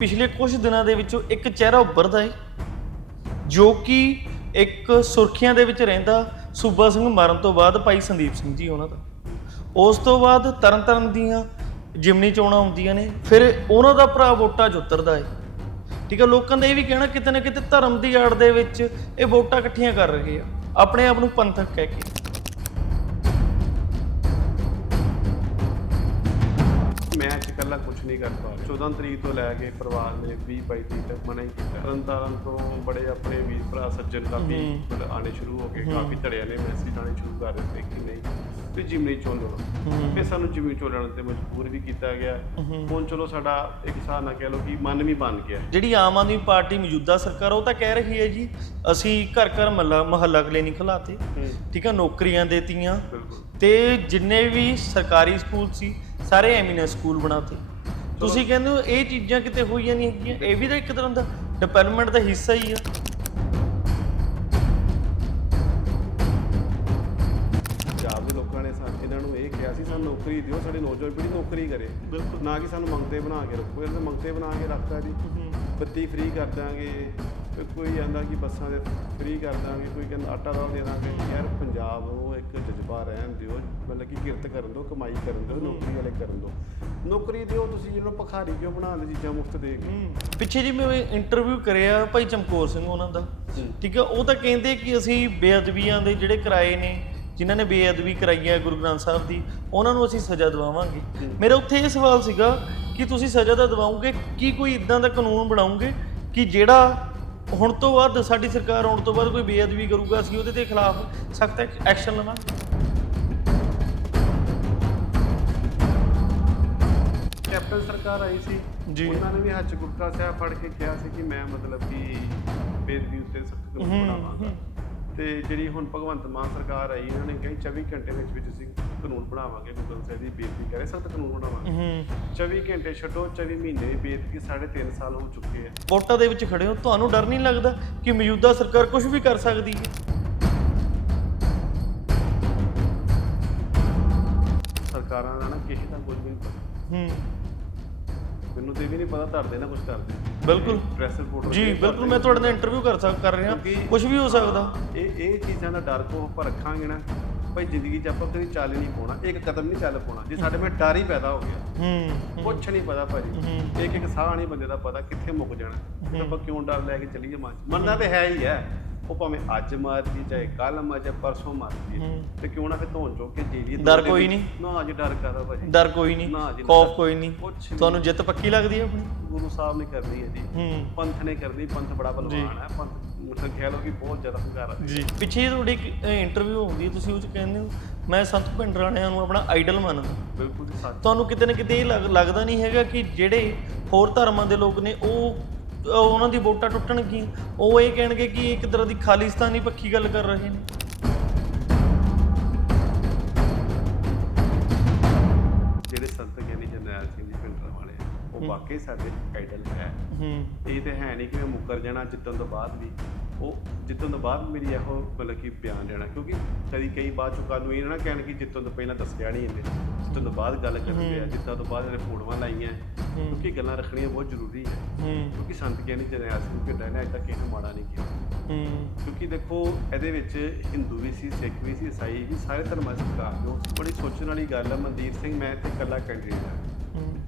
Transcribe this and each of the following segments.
ਪਿਛਲੇ ਕੁਝ ਦਿਨਾਂ ਦੇ ਵਿੱਚੋਂ ਇੱਕ ਚਿਹਰਾ ਉੱਭਰਦਾ ਹੈ ਜੋ ਕਿ ਇੱਕ ਸੁਰਖੀਆਂ ਦੇ ਵਿੱਚ ਰਹਿੰਦਾ ਸੂਬਾ ਸਿੰਘ ਮਰਨ ਤੋਂ ਬਾਅਦ ਭਾਈ ਸੰਦੀਪ ਸਿੰਘ ਜੀ ਉਹਨਾਂ ਦਾ। ਉਸ ਤੋਂ ਬਾਅਦ ਤਰਨਤਾਰਨ ਦੀਆਂ ਜਿਮਨੀ ਚੋਣਾਂ ਹੁੰਦੀਆਂ ਨੇ, ਫਿਰ ਉਹਨਾਂ ਦਾ ਭਰਾ ਵੋਟਾਂ 'ਚ ਉਤਰਦਾ ਹੈ ਠੀਕ ਹੈ ਲੋਕਾਂ ਦਾ ਇਹ ਵੀ ਕਹਿਣਾ ਕਿਤੇ ਨਾ ਕਿਤੇ ਧਰਮ ਦੀ ਆੜ ਦੇ ਵਿੱਚ ਇਹ ਵੋਟਾਂ ਇਕੱਠੀਆਂ ਕਰ ਰਹੇ ਆ, ਆਪਣੇ ਆਪ ਨੂੰ ਪੰਥਕ ਕਹਿ ਕੇ। ਇਕੱਲਾ ਕੁਝ ਨਹੀਂ ਕਰ ਪਾ ਰਿਹਾ। 14 ਤਰੀਕ ਤੋਂ ਲੈ ਕੇ ਪਰਿਵਾਰ ਨੇ 20 22 ਤਰੀਕ ਤੱਕ ਮਨਾ ਹੀ ਕੀਤਾ। ਤਰਨਤਾਰਨ ਤੋਂ ਬੜੇ ਆਪਣੇ ਵੀਰ ਭਰਾ ਸੱਜਣ ਕਾਫੀ ਆਣੇ ਸ਼ੁਰੂ ਹੋ ਗਏ। ਕਾਫੀ ਧੜਿਆਂ ਨੇ ਮੈਸੇਜ ਆਣੇ ਸ਼ੁਰੂ ਕਰ ਦਿੱਤੇ ਕਿ ਨਹੀਂ ਤੇ ਜਿਮਨੀ ਚੋਣ ਲੜੋ ਫਿਰ ਸਾਨੂੰ ਜਿਮਨੀ ਲੜਨ ਤੇ ਮਜਬੂਰ ਵੀ ਕੀਤਾ ਗਿਆ। ਹੁਣ ਚਲੋ ਸਾਡਾ ਇੱਕ ਹਿਸਾਬ ਨਾਲ ਕਹਿ ਲਓ ਕਿ ਮਨ ਵੀ ਬਣ ਗਿਆ। ਜਿਹੜੀ ਆਮ ਆਦਮੀ ਪਾਰਟੀ ਮੌਜੂਦਾ ਸਰਕਾਰ ਉਹ ਤਾਂ ਕਹਿ ਰਹੀ ਹੈ ਜੀ ਅਸੀਂ ਘਰ ਘਰ ਮਹੱਲਾ ਮਹੱਲਾ ਕਲੀਨਿਕ ਖੁਲਾਤੇ। ਠੀਕ ਹੈ ਨੌਕਰੀਆਂ ਦੇਤੀਆਂ। ਤੇ ਜਿੰਨੇ ਵੀ ਸਰਕਾਰੀ ਸਕੂਲ ਸੀ ਸਾਰੇ ਐਮੀਨੈਂਸ ਸਕੂਲ ਬਣਾਤੇ ਤੁਸੀਂ ਕਹਿੰਦੇ ਹੋ ਇਹ ਚੀਜ਼ਾਂ ਕਿਤੇ ਹੋਈਆਂ ਨਹੀਂ ਹੈਗੀਆਂ ਇਹ ਵੀ ਤਾਂ ਇੱਕ ਤਰ੍ਹਾਂ ਦਾ ਡਿਵੈਲਪਮੈਂਟ ਦਾ ਹਿੱਸਾ ਹੀ ਆ। ਪੰਜਾਬ ਦੇ ਲੋਕਾਂ ਨੇ ਸਾ- ਇਹਨਾਂ ਨੂੰ ਇਹ ਕਿਹਾ ਸੀ ਸਾਨੂੰ ਨੌਕਰੀ ਦਿਓ ਸਾਡੀ ਨੌਜਵਾਨ ਪੀੜ੍ਹੀ ਨੌਕਰੀ ਕਰੇ। ਬਿਲਕੁਲ। ਨਾ ਕਿ ਸਾਨੂੰ ਮੰਗਤੇ ਬਣਾ ਕੇ ਰੱਖੋ ਇਹਨਾਂ ਨੇ ਮੰਗਤੇ ਬਣਾ ਕੇ ਰੱਖਤਾ ਜੀ। ਬੱਤੀ ਫ੍ਰੀ ਕਰ ਦਾਂਗੇ ਤੇ ਕੋਈ ਆਂਦਾ ਕਿ ਬੱਸਾਂ ਦੇ ਫ੍ਰੀ ਕਰ ਦਾਂਗੇ ਕੋਈ ਕਹਿੰਦਾ ਆਟਾ ਦਾਲ ਦੇ ਦਾਂਗੇ। ਯਾਰ ਪੰਜਾਬ ਨੂੰ ਇੱਕ ਜਜ਼ਬਾ ਰਹਿਣ ਦਿਓ ਮਤਲਬ ਕਿ ਕਿਰਤ ਕਰਨ ਦਿਓ ਕਮਾਈ ਕਰਨ ਦਿਓ ਨੌਕਰੀ ਵਾਲੇ ਕਰਨ ਦਿਓ। ਨੌਕਰੀ ਦਿਓ ਤੁਸੀਂ ਜਿਹਨੂੰ ਭਖਾਰੀ ਕਿਉਂ ਬਣਾਉਂਦੇ ਚੀਜ਼ਾਂ ਮੁਫਤ ਦੇ ਕੇ? ਪਿੱਛੇ ਜੀ ਮੈਂ ਇੰਟਰਵਿਊ ਕਰਿਆ ਭਾਈ ਚਮਕੌਰ ਸਿੰਘ ਉਹਨਾਂ ਦਾ। ਠੀਕ ਹੈ ਉਹ ਤਾਂ ਕਹਿੰਦੇ ਕਿ ਅਸੀਂ ਬੇਅਦਬੀਆਂ ਦੇ ਜਿਹੜੇ ਕਿਰਾਏ ਨੇ ਜਿਨ੍ਹਾਂ ਨੇ ਬੇਅਦਬੀ ਕਰਾਈ ਹੈ ਗੁਰੂ ਗ੍ਰੰਥ ਸਾਹਿਬ ਦੀ ਉਹਨਾਂ ਨੂੰ ਅਸੀਂ ਸਜ਼ਾ ਦਿਵਾਵਾਂਗੇ। ਮੇਰਾ ਉੱਥੇ ਇਹ ਸਵਾਲ ਸੀਗਾ ਕਿ ਤੁਸੀਂ ਸਜ਼ਾ ਤਾਂ ਦਿਵਾਓਗੇ ਕੀ ਕੋਈ ਇਦਾਂ ਦਾ ਕਾਨੂੰਨ ਬਣਾਓਗੇ ਕਿ ਜਿਹੜਾ ਹੁਣ ਤੋਂ ਬਾਅਦ ਸਾਡੀ ਸਰਕਾਰ ਆਉਣ ਤੋਂ ਬਾਅਦ ਕੋਈ ਬੇਅਦਬੀ ਕਰੂਗਾ ਅਸੀਂ ਉਹਦੇ ਤੇ ਖਿਲਾਫ ਸਖਤ ਐਕਸ਼ਨ ਲਵਾਂਗੇ। ਕੈਪਟਨ ਸਰਕਾਰ ਆਈ ਸੀ ਜੀ। ਉਹਨਾਂ ਨੇ ਵੀ ਹੱਥ 'ਚ ਗੁਟਕਾ ਸਾਹਿਬ ਫੜ ਕੇ ਕਿਹਾ ਸੀ ਕਿ ਮੈਂ ਮਤਲਬ ਕਿ ਬੇਦਬੀ ਉੱਤੇ ਸਖਤ ਕਾਨੂੰਨ ਬਣਾਵਾਂਗਾ। ਤੇ ਜਿਹੜੀ ਹੁਣ ਭਗਵੰਤ ਮਾਨ ਸਰਕਾਰ ਆਈ ਇਹਨਾਂ ਨੇ ਕਹੀ 24 ਘੰਟੇ ਵਿੱਚ ਵਿੱਚ ਅਸੀਂ ਕਾਨੂੰਨ ਬਣਾਵਾਂਗੇ ਗੁਰੂ ਸਾਹਿਬ ਦੀ ਬੇਦਬੀ ਕਰੇ ਸਖਤ ਕਾਨੂੰਨ ਬਣਾਵਾਂਗੇ। ਹੂੰ। 24 ਘੰਟੇ ਛੱਡੋ 24 ਮਹੀਨੇ ਦੀ ਸਾਢੇ ਤਿੰਨ ਸਾਲ ਹੋ ਚੁੱਕੇ ਆ। ਵੋਟਾਂ ਦੇ ਵਿੱਚ ਖੜੇ ਹੋ ਤੁਹਾਨੂੰ ਡਰ ਨਹੀਂ ਲੱਗਦਾ ਕਿ ਮੌਜੂਦਾ ਸਰਕਾਰ ਕੁਝ ਵੀ ਕਰ ਸਕਦੀ ਹੈ? ਸਰਕਾਰਾਂ ਦਾ ਨਾ ਕਿਸੇ ਦਾ ਕੁਝ ਵੀ ਨਹੀਂ ਪਤਾ। ਹੂੰ। ਮੈਨੂੰ ਤੇ ਵੀ ਨਹੀਂ ਪਤਾ ਧਰਦੇ ਨਾ ਕੁਝ ਕਰਦੇ। ਬਿਲਕੁਲ। ਪ੍ਰੈਸ ਰਿਪੋਰਟਰ ਜੀ ਬਿਲਕੁਲ ਮੈਂ ਤੁਹਾਡੇ ਨਾਲ ਇੰਟਰਵਿਊ ਕਰ ਸਕ ਕਰ ਰਿਹਾ। ਕਿਉਂਕਿ- ਕੁਝ ਵੀ ਹੋ ਸਕਦਾ। ਇਹ ਇਹ ਚੀਜ਼ਾਂ ਦਾ ਡਰ ਕੋ ਆਪਾਂ ਰੱਖਾਂਗੇ ਨਾ ਭਾਈ ਜ਼ਿੰਦਗੀ 'ਚ ਆਪਾਂ ਕਦੀ ਚੱਲ ਹੀ ਨਹੀਂ ਪਾਉਣਾ। ਇੱਕ ਕਦਮ ਨਹੀਂ ਚੱਲ ਪਾਉਣਾ। ਜੇ ਸਾਡੇ ਵਿੱਚ ਡਰ ਹੀ ਪੈਦਾ ਹੋ ਗਿਆ ਹੂੰ ਕੁਛ ਨਹੀਂ ਪਤਾ ਭਾਜੀ। ਇੱਕ ਇੱਕ ਸਾਹ ਨਹੀਂ ਬੰਦੇ ਦਾ ਪਤਾ ਕਿੱਥੇ ਮੁੱਕ ਜਾਣਾ। ਤੇ ਆਪਾਂ ਕਿਉਂ ਡਰ ਲੈ ਕੇ ਚੱਲੀਏ ਮਨ 'ਚ? ਮੰਨਣਾ ਤੇ ਹੈ ਹੀ ਹੈ। ਉਹ ਭਾਵੇਂ ਅੱਜ ਮਾਰਦੀ ਚਾਹੇ ਕੱਲ ਮਰ ਚਾਹੇ ਪਰਸੋਂ ਮਾਰਦੀ। ਤੇ ਕਿਉਂ ਨਾ ਫਿਰ ਧੋਣ ਚੋ ਕੇ ਜੀ ਲਈ ਡਰ ਕੋਈ ਨਹੀਂ। ਨਾ ਅੱਜ ਡਰ ਕਾਦਾ ਭਾਜੀ। ਡਰ ਕੋਈ ਨਹੀਂ। ਨਾ ਜੀ, ਨਾ ਖੌਫ। ਕੋਈ ਨਹੀਂ। ਤੁਹਾਨੂੰ ਜਿੱਤ ਪੱਕੀ ਲੱਗਦੀ ਹੈ ਆਪਣੀ? ਗੁਰੂ ਸਾਹਿਬ ਨੇ ਕਰਨੀ ਹੈ ਜੀ। ਹੂੰ। ਪੰਥ ਨੇ ਕਰਨੀ ਪੰਥ ਬੜਾ ਬਲਵਾਨ ਹੈ। ਪੰਥ ਮਤਲਬ ਕਹਿ ਲਓ ਕਿ ਬਹੁਤ ਜ਼ਿਆਦਾ ਹੰਗਾਰਾ ਜੀ। ਪਿੱਛੇ ਤੁਹਾਡੀ ਇੱਕ ਇੰਟਰਵਿਊ ਹੁੰਦੀ ਹੈ ਤੁਸੀਂ ਉਹ ਚ ਕਹਿੰਦੇ ਹੋ ਮੈਂ ਸੰਤ ਭਿੰਡਰਾਣਿਆਂ ਨੂੰ ਆਪਣਾ ਆਈਡਲ ਮੰਨਦਾ ਬਿਲਕੁਲ ਜੀ ਸੱਚ। ਤੁਹਾਨੂੰ ਕਿਤੇ ਨਾ ਕਿਤੇ ਇਹ ਲੱਗ- ਲੱਗਦਾ ਨਹੀਂ ਹੈਗਾ ਕਿ ਜਿਹੜੇ ਹੋਰ ਧਰਮਾਂ ਦੇ ਲੋਕ ਨੇ ਉਹ ਉਹ ਉਹਨਾਂ ਦੀ ਵੋਟਾਂ ਟੁੱਟਣਗੀਆਂ। ਉਹ ਇਹ ਕਹਿਣਗੇ ਕਿ ਇਹ ਇੱਕ ਤਰ੍ਹਾਂ ਦੀ ਖਾਲਿਸਤਾਨੀ ਪੱਖੀ ਗੱਲ ਕਰ ਰਹੇ ਨੇ। ਜਿਹੜੇ ਸੰਤ ਗਿਆਨੀ ਜਰਨੈਲ ਸਿੰਘ ਜੀ ਉਹ ਵਾਕਈ ਸਾਡੇ ਆਈਡਲ ਹੈ। ਹੂੰ। ਇਹ ਤੇ ਹੈ ਨਹੀਂ ਕਿ ਮੈਂ ਮੁੱਕਰ ਜਾਣਾ ਜਿੱਤਣ ਤੋਂ ਬਾਅਦ ਵੀ। ਉਹ ਜਿੱਤਣ ਤੋਂ ਬਾਅਦ ਮੇਰੀ ਇਹੋ ਮਤਲਬ ਕਿ ਬਿਆਨ ਦੇਣਾ ਕਿਉਂਕਿ ਕਦੀ ਕਈ ਬਾਅਦ ਚੋਂ ਕੱਲ ਨੂੰ ਇਹ ਨਾ ਕਹਿਣ ਕਿ ਜਿੱਤਣ ਤੋਂ ਪਹਿਲਾਂ ਦੱਸਿਆ ਨਹੀਂ ਇਹਨੇ। ਜਿੱਤਣ ਤੋਂ ਬਾਅਦ ਗੱਲ ਕਰਦੇ ਆ ਜਿੱਤਾਂ ਤੋਂ ਬਾਅਦ ਇਹਨੇ ਫੋਟੋਆਂ ਲਾਈਆਂ। ਕਿਉਂਕਿ ਗੱਲਾਂ ਰੱਖਣੀਆਂ ਬਹੁਤ ਜ਼ਰੂਰੀ ਹੈ। ਕਿਉਂਕਿ ਸੰਤ ਗਿਆਨੀ ਜਰਨੈਲ ਸਿੰਘ ਪਿੰਡਰ ਨੇ ਅਜੇ ਤੱਕ ਕਿਸੇ ਨੂੰ ਮਾੜਾ ਨਹੀਂ ਕੀਤਾ ਕਿਉਂਕਿ ਦੇਖੋ ਇਹਦੇ ਵਿੱਚ ਹਿੰਦੂ ਵੀ ਸੀ ਸਿੱਖ ਵੀ ਸੀ ਈਸਾਈ ਵੀ ਸਾਰੇ ਧਰਮਾਂ ਦੇ ਸਰਕਾਰ ਜੋ ਬੜੀ ਸੋਚਣ ਵਾਲੀ ਗੱਲ ਹੈ ਮਨਦੀਪ ਸਿੰਘ ਮੈਂ ਤੇ ਇਕੱਲਾ ਕੈਂਡੀਡੇਟ ਹੂੰ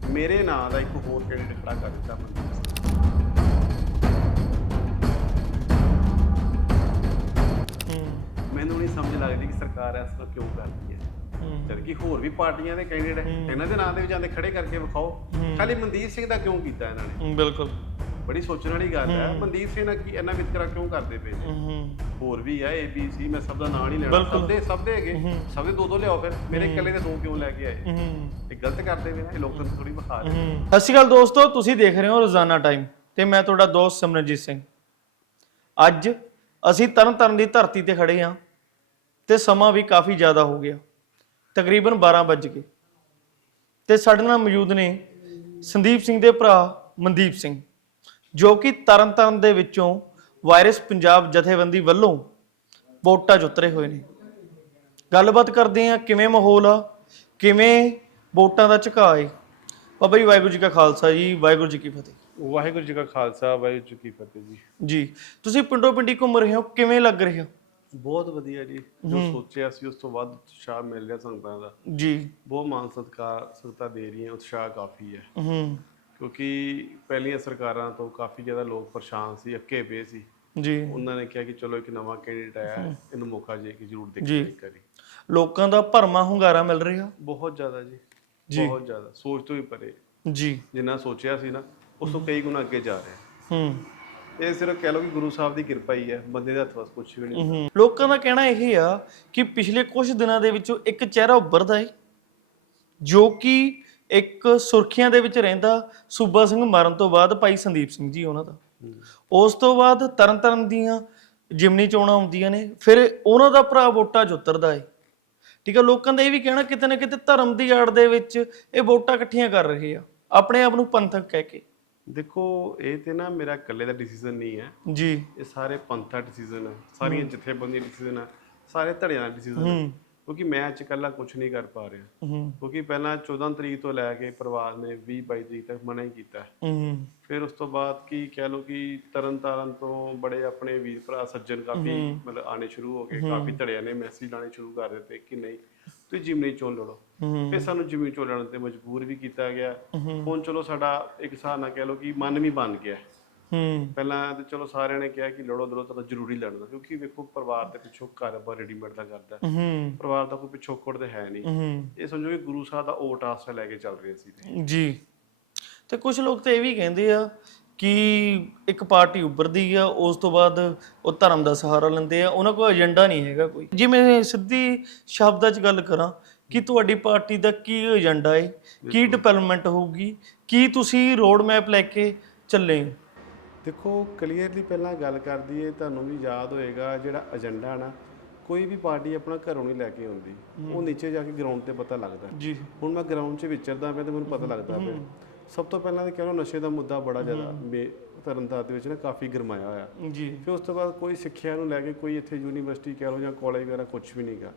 ਮੇਰੇ ਨਾਂ ਦਾ ਇੱਕ ਹੋਰ ਕੈਂਡੀਡੇਟ ਖੜਾ ਕਰ ਦਿੱਤਾ ਹੂੰ। ਮੈਨੂੰ ਨਹੀਂ ਸਮਝ ਲੱਗਦੀ ਕਿ ਸਰਕਾਰ ਇਸ ਤਰ੍ਹਾਂ ਕਿਉਂ ਕਰਦੀ ਹੈ। ਜਦ ਕਿ ਹੋਰ ਵੀ ਪਾਰਟੀਆਂ ਦੇ ਕੈਂਡੀਡੇਟ ਇਹਨਾਂ ਦੇ ਨਾਂ ਦੇ ਵੀ ਜਾਂਦੇ ਖੜੇ ਕਰਕੇ ਵਿਖਾਓ। ਖਾਲੀ ਮਨਦੀਪ ਸਿੰਘ ਦਾ ਕਿਉਂ ਕੀਤਾ ਇਹਨਾਂ ਨੇ? ਬਿਲਕੁਲ। ਬੜੀ ਸੋਚਣ ਵਾਲੀ ਗੱਲ ਹੈ। ਮਨਦੀਪ ਸਿੰਘ ਨਾਲ ਕੀ ਇਹਨਾਂ ਵਿਤਕਰਾ ਕਿਉਂ ਕਰਦੇ ਪਏ ਨੇ? ਹੋਰ ਵੀ ਹੈ ਏਬੀਸੀ ਮੈਂ ਸਭ ਦਾ ਨਾਂ ਨਹੀਂ ਲੈਣਾ। ਸਭ ਦੇ ਸਭ ਦੇ ਹੈਗੇ। ਸਭ ਦੇ ਦੋ ਦੋ ਲਿਆਓ ਫਿਰ। ਮੇਰੇ ਇਕੱਲੇ ਦੇ ਦੋ ਕਿਉਂ ਲੈ ਕੇ ਆਏ? ਇਹ ਗਲਤ ਕਰਦੇ ਪਏ ਨੇ ਇਹ ਲੋਕਾਂ ਨੂੰ ਥੋੜੀ ਵਿਖਾ ਰਹੇ। ਸਤਿ ਸ਼੍ਰੀ ਅਕਾਲ ਦੋਸਤੋ ਤੁਸੀਂ ਦੇਖ ਰਹੇ ਹੋ ਰੋਜ਼ਾਨਾ ਟਾਈਮ ਤੇ ਮੈਂ ਤੁਹਾਡਾ ਦੋਸਤ ਸਿਮਰਨਜੀਤ ਸਿੰਘ। ਅੱਜ ਅਸੀਂ ਤਰਨਤਾਰਨ ਦੀ ਧਰਤੀ ਤੇ ਖੜੇ ਹਾਂ ਤੇ ਸਮਾਂ ਵੀ ਕਾਫੀ ਜ਼ਿਆਦਾ ਹੋ ਗਿਆ। ਤਕਰੀਬਨ 12 ਵੱਜ ਗਏ। ਤੇ ਸਾਡੇ ਨਾਲ ਮੌਜੂਦ ਨੇ ਸੰਦੀਪ ਸਿੰਘ ਦੇ ਭਰਾ ਮਨਦੀਪ ਸਿੰਘ। ਜੋ ਕਿ ਤਰਨਤਾਰਨ ਦੇ ਵਿੱਚੋਂ ਵਾਇਰਸ ਪੰਜਾਬ ਜਥੇਬੰਦੀ ਵੱਲੋਂ ਵੋਟਾਂ 'ਚ ਉਤਰੇ ਹੋਏ ਨੇ। ਗੱਲਬਾਤ ਕਰਦੇ ਆ ਕਿਵੇਂ ਮਾਹੌਲ ਆ ਕਿਵੇਂ ਵੋਟਾਂ ਦਾ ਝੁਕਾਅ ਹੈ ਬਾਬਾ ਜੀ ਵਾਹਿਗੁਰੂ ਜੀ ਕਾ ਖਾਲਸਾ ਜੀ ਵਾਹਿਗੁਰੂ ਜੀ ਕੀ ਫਤਿਹ। ਵਾਹਿਗੁਰੂ ਜੀ ਕਾ ਖਾਲਸਾ ਵਾਹਿਗੁਰੂ ਜੀ ਕੀ ਫਤਿਹ ਜੀ। ਜੀ ਤੁਸੀਂ ਪਿੰਡੋਂ ਪਿੰਡੀ ਘੁੰਮ ਰਹੇ ਹੋ ਕਿਵੇਂ ਲੱਗ ਰਿਹਾ ਬਹੁਤ ਵਧੀਆ ਜੀ। ਜੋ ਸੋਚਿਆ ਸੀ ਉਸ ਤੋਂ ਵੱਧ ਉਤਸ਼ਾਹ ਮਿਲ ਰਿਹਾ ਸੰਗਤਾਂ ਦਾ ਜੀ। ਬਹੁਤ ਮਾਨ ਸਤਿਕਾਰ ਸੰਗਤਾਂ ਦੇ ਰਹੀਆਂ ਉਤਸ਼ਾਹ ਕਾਫੀ ਹੈ। ਹੂੰ। ਕਿਉਂਕਿ ਪਹਿਲੀਆਂ ਸਰਕਾਰਾਂ ਤੋਂ ਕਾਫੀ ਜ਼ਿਆਦਾ ਲੋਕ ਪਰੇਸ਼ਾਨ ਸੀ ਅੱਕੇ ਪਏ ਸੀ। ਜੀ। ਉਹਨਾਂ ਨੇ ਕਿਹਾ ਕਿ ਚਲੋ ਇੱਕ ਨਵਾਂ ਕੈਂਡੀਡੇਟ ਆਇਆ ਹੈ, ਇਹਨੂੰ ਮੌਕਾ ਜੇ ਕਿ ਜ਼ਰੂਰ ਜੀ। ਦੇਖੀਏ ਇੱਕ ਵਾਰੀ। ਲੋਕਾਂ ਦਾ ਭਰਮਾ ਹੁੰਗਾਰਾ ਮਿਲ ਰਿਹਾ? ਬਹੁਤ ਜ਼ਿਆਦਾ ਜੀ। ਜੀ। ਬਹੁਤ ਜ਼ਿਆਦਾ। ਸੋਚ ਤੋਂ ਵੀ ਪਰੇ। ਜੀ। ਜਿੰਨਾ ਸੋਚਿਆ ਸੀ ਨਾ ਉਸ ਤੋਂ ਕਈ ਗੁਣਾ ਅੱਗੇ ਜਾ ਰਿਹਾ। ਹੂੰ। ਇਹ ਸਿਰਫ ਕਹਿ ਲਓ ਕਿ ਗੁਰੂ ਸਾਹਿਬ ਦੀ ਕਿਰਪਾ ਹੀ ਹੈ ਬੰਦੇ ਦੇ ਹੱਥ ਵਸ ਕੁਝ ਵੀ ਨਹੀਂ। ਹੂੰ। ਲੋਕਾਂ ਦਾ ਕਹਿਣਾ ਇਹ ਆ ਕਿ ਪਿਛਲੇ ਕੁਝ ਦਿਨਾਂ ਦੇ ਵਿੱਚੋਂ ਇੱਕ ਚਿਹਰਾ ਉੱਭਰਦਾ ਹੈ ਜੋ ਕਿ ਇੱਕ ਸੁਰਖੀਆਂ ਦੇ ਵਿੱਚ ਰਹਿੰਦਾ ਸੂਬਾ ਸਿੰਘ ਮਰਨ ਤੋਂ ਬਾਅਦ ਭਾਈ ਸੰਦੀਪ ਸਿੰਘ ਜੀ ਉਹਨਾਂ ਦਾ। ਉਸ ਤੋਂ ਬਾਅਦ ਤਰਨਤਾਰਨ ਦੀਆਂ ਜਿਮਨੀ ਚੋਣਾਂ ਆਉਂਦੀਆਂ ਨੇ ਫਿਰ ਉਹਨਾਂ ਦਾ ਭਰਾ ਵੋਟਾਂ 'ਚ ਉਤਰਦਾ ਠੀਕ ਹੈ ਲੋਕਾਂ ਦਾ ਇਹ ਵੀ ਕਹਿਣਾ ਕਿਤੇ ਨਾ ਕਿਤੇ ਧਰਮ ਦੀ ਆੜ ਦੇ ਵਿੱਚ ਇਹ ਵੋਟਾਂ ਇਕੱਠੀਆਂ ਕਰ ਰਹੇ ਆ ਆਪਣੇ ਆਪ ਨੂੰ ਪੰਥਕ ਕਹਿ ਕੇ। ਦੇਖੋ ਇਹ ਤੇ ਨਾ ਮੇਰਾ ਇਕੱਲੇ ਦਾ ਡਿਸੀਜਨ ਨਹੀਂ ਹੈ। ਜੀ। ਇਹ ਸਾਰੇ ਪੰਥਾ ਡਿਸੀਜਨ ਹੈ ਸਾਰੀਆਂ ਜਥੇਬੰਦੀਆਂ ਡਿਸੀਜਨ ਹੈ ਸਾਰੇ ਧੜਿਆਂ ਦਾ ਡਿਸੀਜਨ ਹੈ। ਕਿਉਂਕਿ ਮੈਂ ਅੱਜ ਇਕੱਲਾ ਕੁਝ ਨਹੀਂ ਕਰ ਪਾ ਰਿਹਾ। ਕਿਉਂਕਿ ਪਹਿਲਾਂ 14 ਤਰੀਕ ਤੋਂ ਲੈ ਕੇ ਪਰਿਵਾਰ ਨੇ 20 22 ਤਰੀਕ ਤੱਕ ਮਨਾ ਹੀ ਕੀਤਾ। ਫਿਰ ਉਸ ਤੋਂ ਬਾਅਦ ਕੀ ਕਹਿ ਲਓ ਕਿ ਤਰਨ ਤਾਰਨ ਤੋਂ ਬੜੇ ਆਪਣੇ ਵੀਰ ਭਰਾ ਸੱਜਣ ਕਾਫੀ ਮਤਲਬ ਆਣੇ ਸ਼ੁਰੂ ਹੋ ਗਏ। ਕਾਫੀ ਧੜਿਆਂ ਨੇ ਮੈਸੇਜ ਲਾਣੇ ਸ਼ੁਰੂ ਕਰ ਦਿੱਤੇ ਕਿ ਨਹੀਂ ਤੁਸੀਂ ਜਿਮਨੀ ਚੋਣ ਲੜੋ। ਫਿਰ ਸਾਨੂੰ ਜਿਮਨੀ ਚੋਣ ਲੜਨ ਤੇ ਮਜਬੂਰ ਵੀ ਕੀਤਾ ਗਿਆ। ਹੁਣ ਚਲੋ ਸਾਡਾ ਇੱਕ ਹਿਸਾਬ ਨਾਲ ਕਹਿ ਲਓ ਕਿ ਮਨ ਵੀ ਬਣ ਗਿਆ। ਹੂੰ। ਪਹਿਲਾਂ ਤੇ ਚਲੋ ਸਾਰਿਆਂ ਨੇ ਕਿਹਾ ਕਿ ਲੜੋ ਲੜੋ ਤਾਂ ਜ਼ਰੂਰੀ ਲੜਨਾ ਕਿਉਂਕਿ ਵੇਖੋ ਪਰਿਵਾਰ ਦੇ ਪਿੱਛੋਂ ਘਰ ਬਾਰ ਰੈਡੀਮੇਡ ਦਾ ਕਰਦਾ। ਹੈ। ਪਰਿਵਾਰ ਦਾ ਕੋਈ ਪਿਛੋਕੜ ਤੇ ਹੈ ਨਹੀਂ। ਹੂੰ। ਇਹ ਸਮਝੋ ਕਿ ਗੁਰੂ ਸਾਹਿਬ ਦਾ ਓਟ ਆਸਰਾ ਲੈ ਕੇ ਚੱਲ ਰਹੇ ਸੀ ਤੇ। ਜੀ। ਤੇ ਕੁਝ ਲੋਕ ਤਾਂ ਇਹ ਵੀ ਕਹਿੰਦੇ ਆ ਕਿ ਇੱਕ ਪਾਰਟੀ ਉੱਭਰਦੀ ਆ ਉਸ ਤੋਂ ਬਾਅਦ ਉਹ ਧਰਮ ਦਾ ਸਹਾਰਾ ਲੈਂਦੇ ਆ ਉਹਨਾਂ ਕੋਲ ਏਜੰਡਾ ਨਹੀਂ ਹੈਗਾ ਕੋਈ। ਜੇ ਮੈਂ ਸਿੱਧੀ ਸ਼ਬਦਾਂ 'ਚ ਗੱਲ ਕਰਾਂ ਕਿ ਤੁਹਾਡੀ ਪਾਰਟੀ ਦਾ ਕੀ ਏਜੰਡਾ ਹੈ ਕੀ ਡਿਵੈਲਪਮੈਂਟ ਹੋਊਗੀ? ਕੀ ਤੁਸੀਂ ਰੋਡ ਮੈਪ ਲੈ ਕੇ ਚੱਲੇ ਦੇਖੋ ਕਲੀਅਰਲੀ ਪਹਿਲਾਂ ਗੱਲ ਕਰਦੀ ਏ ਤੁਹਾਨੂੰ ਵੀ ਯਾਦ ਹੋਏਗਾ ਜਿਹੜਾ ਏਜੰਡਾ ਨਾ ਕੋਈ ਵੀ ਪਾਰਟੀ ਆਪਣਾ ਘਰੋਂ ਨਹੀਂ ਲੈ ਕੇ ਆਉਂਦੀ। ਉਹ ਨੀਚੇ ਜਾ ਕੇ ਗਰਾਊਂਡ ਤੇ ਪਤਾ ਲੱਗਦਾ। ਜੀ। ਹੁਣ ਮੈਂ ਗਰਾਊਂਡ 'ਚ ਵਿਚਰਦਾ ਪਿਆ ਤੇ ਮੈਨੂੰ ਪਤਾ ਲੱਗਦਾ ਪਿਆ। ਸਭ ਤੋਂ ਪਹਿਲਾਂ ਤਾਂ ਕਹਿ ਲਓ ਨਸ਼ੇ ਦਾ ਮੁੱਦਾ ਬੜਾ ਜ਼ਿਆਦਾ ਤਰਨਤਾਰਨ ਦੇ ਵਿੱਚ ਨਾ ਕਾਫੀ ਗਰਮਾਇਆ ਹੋਇਆ। ਜੀ। ਫਿਰ ਉਸ ਤੋਂ ਬਾਅਦ ਕੋਈ ਸਿੱਖਿਆ ਨੂੰ ਲੈ ਕੇ ਕੋਈ ਇੱਥੇ ਯੂਨੀਵਰਸਿਟੀ ਕਹਿ ਲਓ ਜਾਂ ਕਾਲਜ ਵਗੈਰਾ ਕੁਝ ਵੀ ਨਹੀਂਗਾ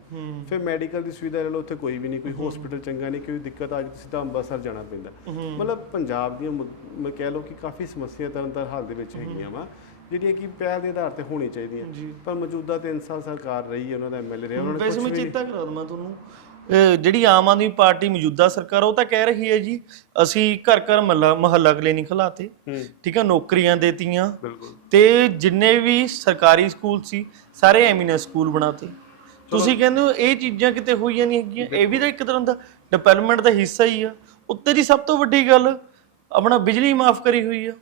ਫਿਰ ਮੈਡੀਕਲ ਦੀ ਸੁਵਿਧਾ ਲੈ ਲਓ ਉੱਥੇ ਕੋਈ ਵੀ ਨਹੀਂ ਕੋਈ ਹਸਪੀਟਲ ਚੰਗਾ ਨਹੀਂ ਕੋਈ ਦਿੱਕਤ ਆ ਜਾਏ ਸਿੱਧਾ ਅੰਮ੍ਰਿਤਸਰ ਜਾਣਾ ਪੈਂਦਾ। ਮਤਲਬ ਪੰਜਾਬ ਦੀਆਂ ਮੁ- ਕਹਿ ਲਓ ਕਿ ਕਾਫੀ ਸਮੱਸਿਆ ਤਰਨਤਾਰਨ ਹਾਲ ਦੇ ਵਿੱਚ ਹੈਗੀਆਂ ਵਾ ਜਿਹੜੀਆਂ ਕਿ ਪਹਿਲ ਦੇ ਆਧਾਰ ਤੇ ਹੋਣੀ ਚਾਹੀਦੀਆਂ। ਜੀ। ਪਰ ਮੌਜੂਦਾ 3 ਸਾਲ ਸਰਕਾਰ ਰਹੀ ਹੈ ਉਹਨਾਂ ਦਾ ਐਮਐਲਏ ਰਿਹਾ ਉਹਨਾਂ ਨੇ ਵੈਸੇ ਮੈਂ ਚੇਤਾ ਕਰਾ ਦਵਾਂ ਤੁਹਾਨੂੰ। ਜਿਹੜੀ ਆਮ ਆਦਮੀ ਪਾਰਟੀ ਮੌਜੂਦਾ ਸਰਕਾਰ ਉਹ ਤਾਂ ਕਹਿ ਰਹੀ ਹੈ ਜੀ ਅਸੀਂ ਘਰ ਘਰ ਮਹੱਲਾ ਮਹੱਲਾ ਕਲੀਨਿਕ ਖਲਾਤੇ। ਠੀਕ ਹੈ ਨੌਕਰੀਆਂ ਦੇਤੀਆਂ। ਤੇ ਜਿੰਨੇ ਵੀ ਸਰਕਾਰੀ ਸਕੂਲ ਸੀ ਸਾਰੇ ਐਮੀਨੈਂਸ ਸਕੂਲ ਬਣਾਤੇ। ਤੁਸੀਂ ਕਹਿੰਦੇ ਹੋ ਇਹ ਚੀਜ਼ਾਂ ਕਿਤੇ ਹੋਈਆਂ ਨਹੀਂ ਹੈਗੀਆਂ। ਇਹ ਵੀ ਤਾਂ ਇੱਕ ਤਰ੍ਹਾਂ ਦਾ ਡਿਵੈਲਪਮੈਂਟ ਦਾ ਹਿੱਸਾ ਹੀ ਆ। ਉੱਤੇ ਦੀ ਸਭ ਤੋਂ ਵੱਡੀ ਗੱਲ ਆਪਣਾ ਬਿਜਲੀ ਮਾਫ ਕਰੀ ਹੋਈ ਆ।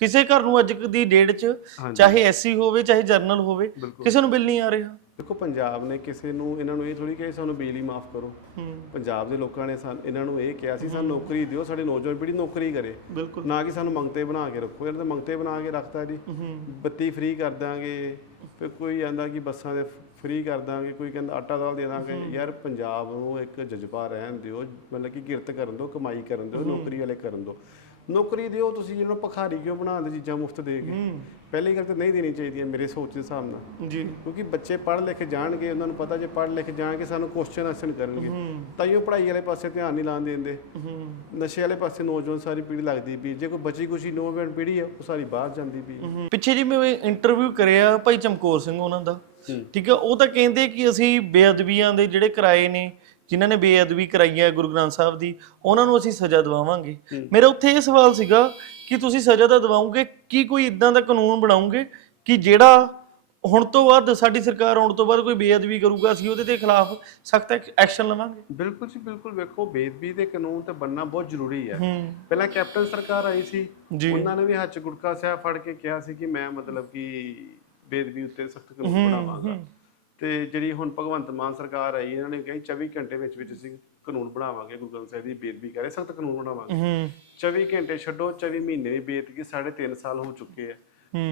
ਕਿਸੇ ਘਰ ਨੂੰ ਅੱਜ ਦੀ ਡੇਟ 'ਚ ਚਾਹੇ ਐਸਸੀ ਹੋਵੇ ਚਾਹੇ ਜਰਨਲ ਹੋਵੇ ਕਿਸੇ ਨੂੰ ਬਿੱਲ ਨਹੀਂ ਆ ਰਿਹਾ। ਦੇਖੋ ਪੰਜਾਬ ਨੇ ਕਿਸੇ ਨੂੰ ਇਹਨਾਂ ਨੂੰ ਇਹ ਥੋੜੀ ਕਿਹਾ ਸਾਨੂੰ ਬਿਜਲੀ ਮਾਫ ਕਰੋ। ਪੰਜਾਬ ਦੇ ਲੋਕਾਂ ਨੇ ਸਾਨੂੰ ਇਹਨਾਂ ਨੂੰ ਇਹ ਕਿਹਾ ਸੀ ਸਾਨੂੰ ਨੌਕਰੀ ਦਿਓ ਸਾਡੇ ਨੌਜਵਾਨ ਪੀੜ੍ਹੀ ਨੌਕਰੀ ਕਰੇ। ਨਾ ਕਿ ਸਾਨੂੰ ਮੰਗਤੇ ਬਣਾ ਕੇ ਰੱਖੋ। ਇਹਨਾਂ ਤਾਂ ਮੰਗਤੇ ਬਣਾ ਕੇ ਰੱਖਤਾ ਜੀ। ਬੱਤੀ ਫ੍ਰੀ ਕਰ ਦਾਂਗੇ। ਫਿਰ ਕੋਈ ਆਂਦਾ ਕਿ ਬੱਸਾਂ ਦੇ ਫ੍ਰੀ ਕਰ ਦਾਂਗੇ ਕੋਈ ਕਹਿੰਦਾ ਆਟਾ ਦਾਲ ਦੇ ਦਾਂਗੇ। ਯਾਰ ਪੰਜਾਬ ਨੂੰ ਇੱਕ ਜਜ਼ਬਾ ਰਹਿਣ ਦਿਓ। ਮਤਲਬ ਕਿ ਕਿਰਤ ਕਰਨ ਦਿਓ ਕਮਾਈ ਕਰਨ ਦਿਓ ਨੌਕਰੀ ਵਾਲੇ ਕਰਨ ਦਿਓ। ਨੌਕਰੀ ਦਿਓ ਤੁਸੀਂ ਜਿਹਨਾਂ ਭਖਾਰੀ ਕਿਉਂ ਬਣਾਉਂਦੇ ਚੀਜ਼ਾਂ ਮੁਫਤ ਦੇ ਕੇ। ਹੂੰ। ਪਹਿਲੀ ਗੱਲ ਤਾਂ ਨਹੀਂ ਦੇਣੀ ਚਾਹੀਦੀ ਹੈ ਮੇਰੇ ਸੋਚ ਦੇ ਹਿਸਾਬ ਨਾਲ। ਜੀ। ਕਿਉਂਕਿ ਬੱਚੇ ਪੜ੍ਹ ਲਿਖ ਜਾਣਗੇ ਉਹਨਾਂ ਨੂੰ ਪਤਾ ਜੇ ਪੜ੍ਹ ਲਿਖ ਜਾਣਗੇ ਸਾਨੂੰ ਕੁਐਸਚਨ ਆਨਸਰ ਕਰਨਗੇ। ਹੂੰ। ਤਾਈਓ ਪੜ੍ਹਾਈ ਵਾਲੇ ਪਾਸੇ ਧਿਆਨ ਨਹੀਂ ਲਾਣ ਦਿੰਦੇ। ਹੂੰ। ਨਸ਼ੇ ਵਾਲੇ ਪਾਸੇ ਨੌਜਵਾਨ ਸਾਰੀ ਪੀੜ੍ਹੀ ਲੱਗਦੀ ਵੀ ਜੇ ਕੋਈ ਬਚੀ ਕੁਛੀ ਨੌਜਵਾਨ ਪੀੜ੍ਹੀ ਆ ਉਹ ਸਾਰੀ ਬਾਹਰ ਜਾਂਦੀ ਵੀ ਪਿੱਛੇ ਜੀ ਮੈਂ ਇੰਟਰਵਿਊ ਕਰਿਆ ਭਾਈ ਚਮਕੌਰ ਸਿੰਘ ਉਹਨਾਂ ਦਾ। ਠੀਕ ਹੈ ਉਹ ਤਾਂ ਕਹਿੰਦੇ ਕਿ ਅਸੀਂ ਬੇਅਦਬੀਆਂ ਦੇ ਜਿਹੜੇ ਕਿਰਾਏ ਨੇ ਜਿਨ੍ਹਾਂ ਨੇ ਬੇਅਦਬੀ ਕਰਾਈ ਹੈ ਗੁਰੂ ਗ੍ਰੰਥ ਸਾਹਿਬ ਦੀ ਉਹਨਾਂ ਨੂੰ ਅਸੀਂ ਸਜ਼ਾ ਦਿਵਾਵਾਂਗੇ। ਮੇਰਾ ਉੱਥੇ ਇਹ ਸਵਾਲ ਸੀਗਾ ਕਿ ਤੁਸੀਂ ਸਜ਼ਾ ਤਾਂ ਦਿਵਾਓਗੇ ਕੀ ਕੋਈ ਇਦਾਂ ਦਾ ਕਾਨੂੰਨ ਬਣਾਓਗੇ ਕਿ ਜਿਹੜਾ ਹੁਣ ਤੋਂ ਬਾਅਦ ਸਾਡੀ ਸਰਕਾਰ ਆਉਣ ਤੋਂ ਬਾਅਦ ਕੋਈ ਬੇਅਦਬੀ ਕਰੂਗਾ ਅਸੀਂ ਉਹਦੇ ਦੇ ਖਿਲਾਫ ਸਖਤ ਐਕਸ਼ਨ ਲਵਾਂਗੇ? ਬਿਲਕੁਲ ਜੀ ਬਿਲਕੁਲ ਵੇਖੋ ਬੇਦਬੀ ਦੇ ਕਾਨੂੰਨ ਤੇ ਬਣਨਾ ਬਹੁਤ ਜ਼ਰੂਰੀ ਹੈ। ਪਹਿਲਾਂ ਕੈਪਟਨ ਸਰਕਾਰ ਆਈ ਸੀ ਉਹਨਾਂ ਨੇ ਵੀ ਹੱਥ ਗੁਟਕਾ ਸਾਹਿਬ ਫੜ ਕੇ ਕਿਹਾ ਸੀ ਕਿ ਮੈਂ ਮਤਲਬ ਕਿ ਬੇਦਬੀ ਉੱਤੇ ਸਖਤ ਕਾਨੂੰਨ ਬਣਾਵਾਂਗਾ। ਤੇ ਜਿਹੜੀ ਹੁਣ ਭਗਵੰਤ ਮਾਨ ਸਰਕਾਰ ਆਈ ਇਹਨਾਂ ਨੇ ਕਿਹਾ 24 ਘੰਟੇ ਵਿੱਚ ਵਿੱਚ ਅਸੀਂ ਕਾਨੂੰਨ ਬਣਾਵਾਂਗੇ ਗੁਰੂ ਗ੍ਰੰਥ ਸਾਹਿਬ ਦੀ ਬੇਦਬੀ ਕਰੇ ਸਖਤ ਕਾਨੂੰਨ ਬਣਾਵਾਂਗੇ। ਹੂੰ। 24 ਘੰਟੇ ਛੱਡੋ 24 ਮਹੀਨੇ ਵੀ ਬੀਤ ਗਏ 3.5 ਸਾਲ ਹੋ ਚੁੱਕੇ ਆ।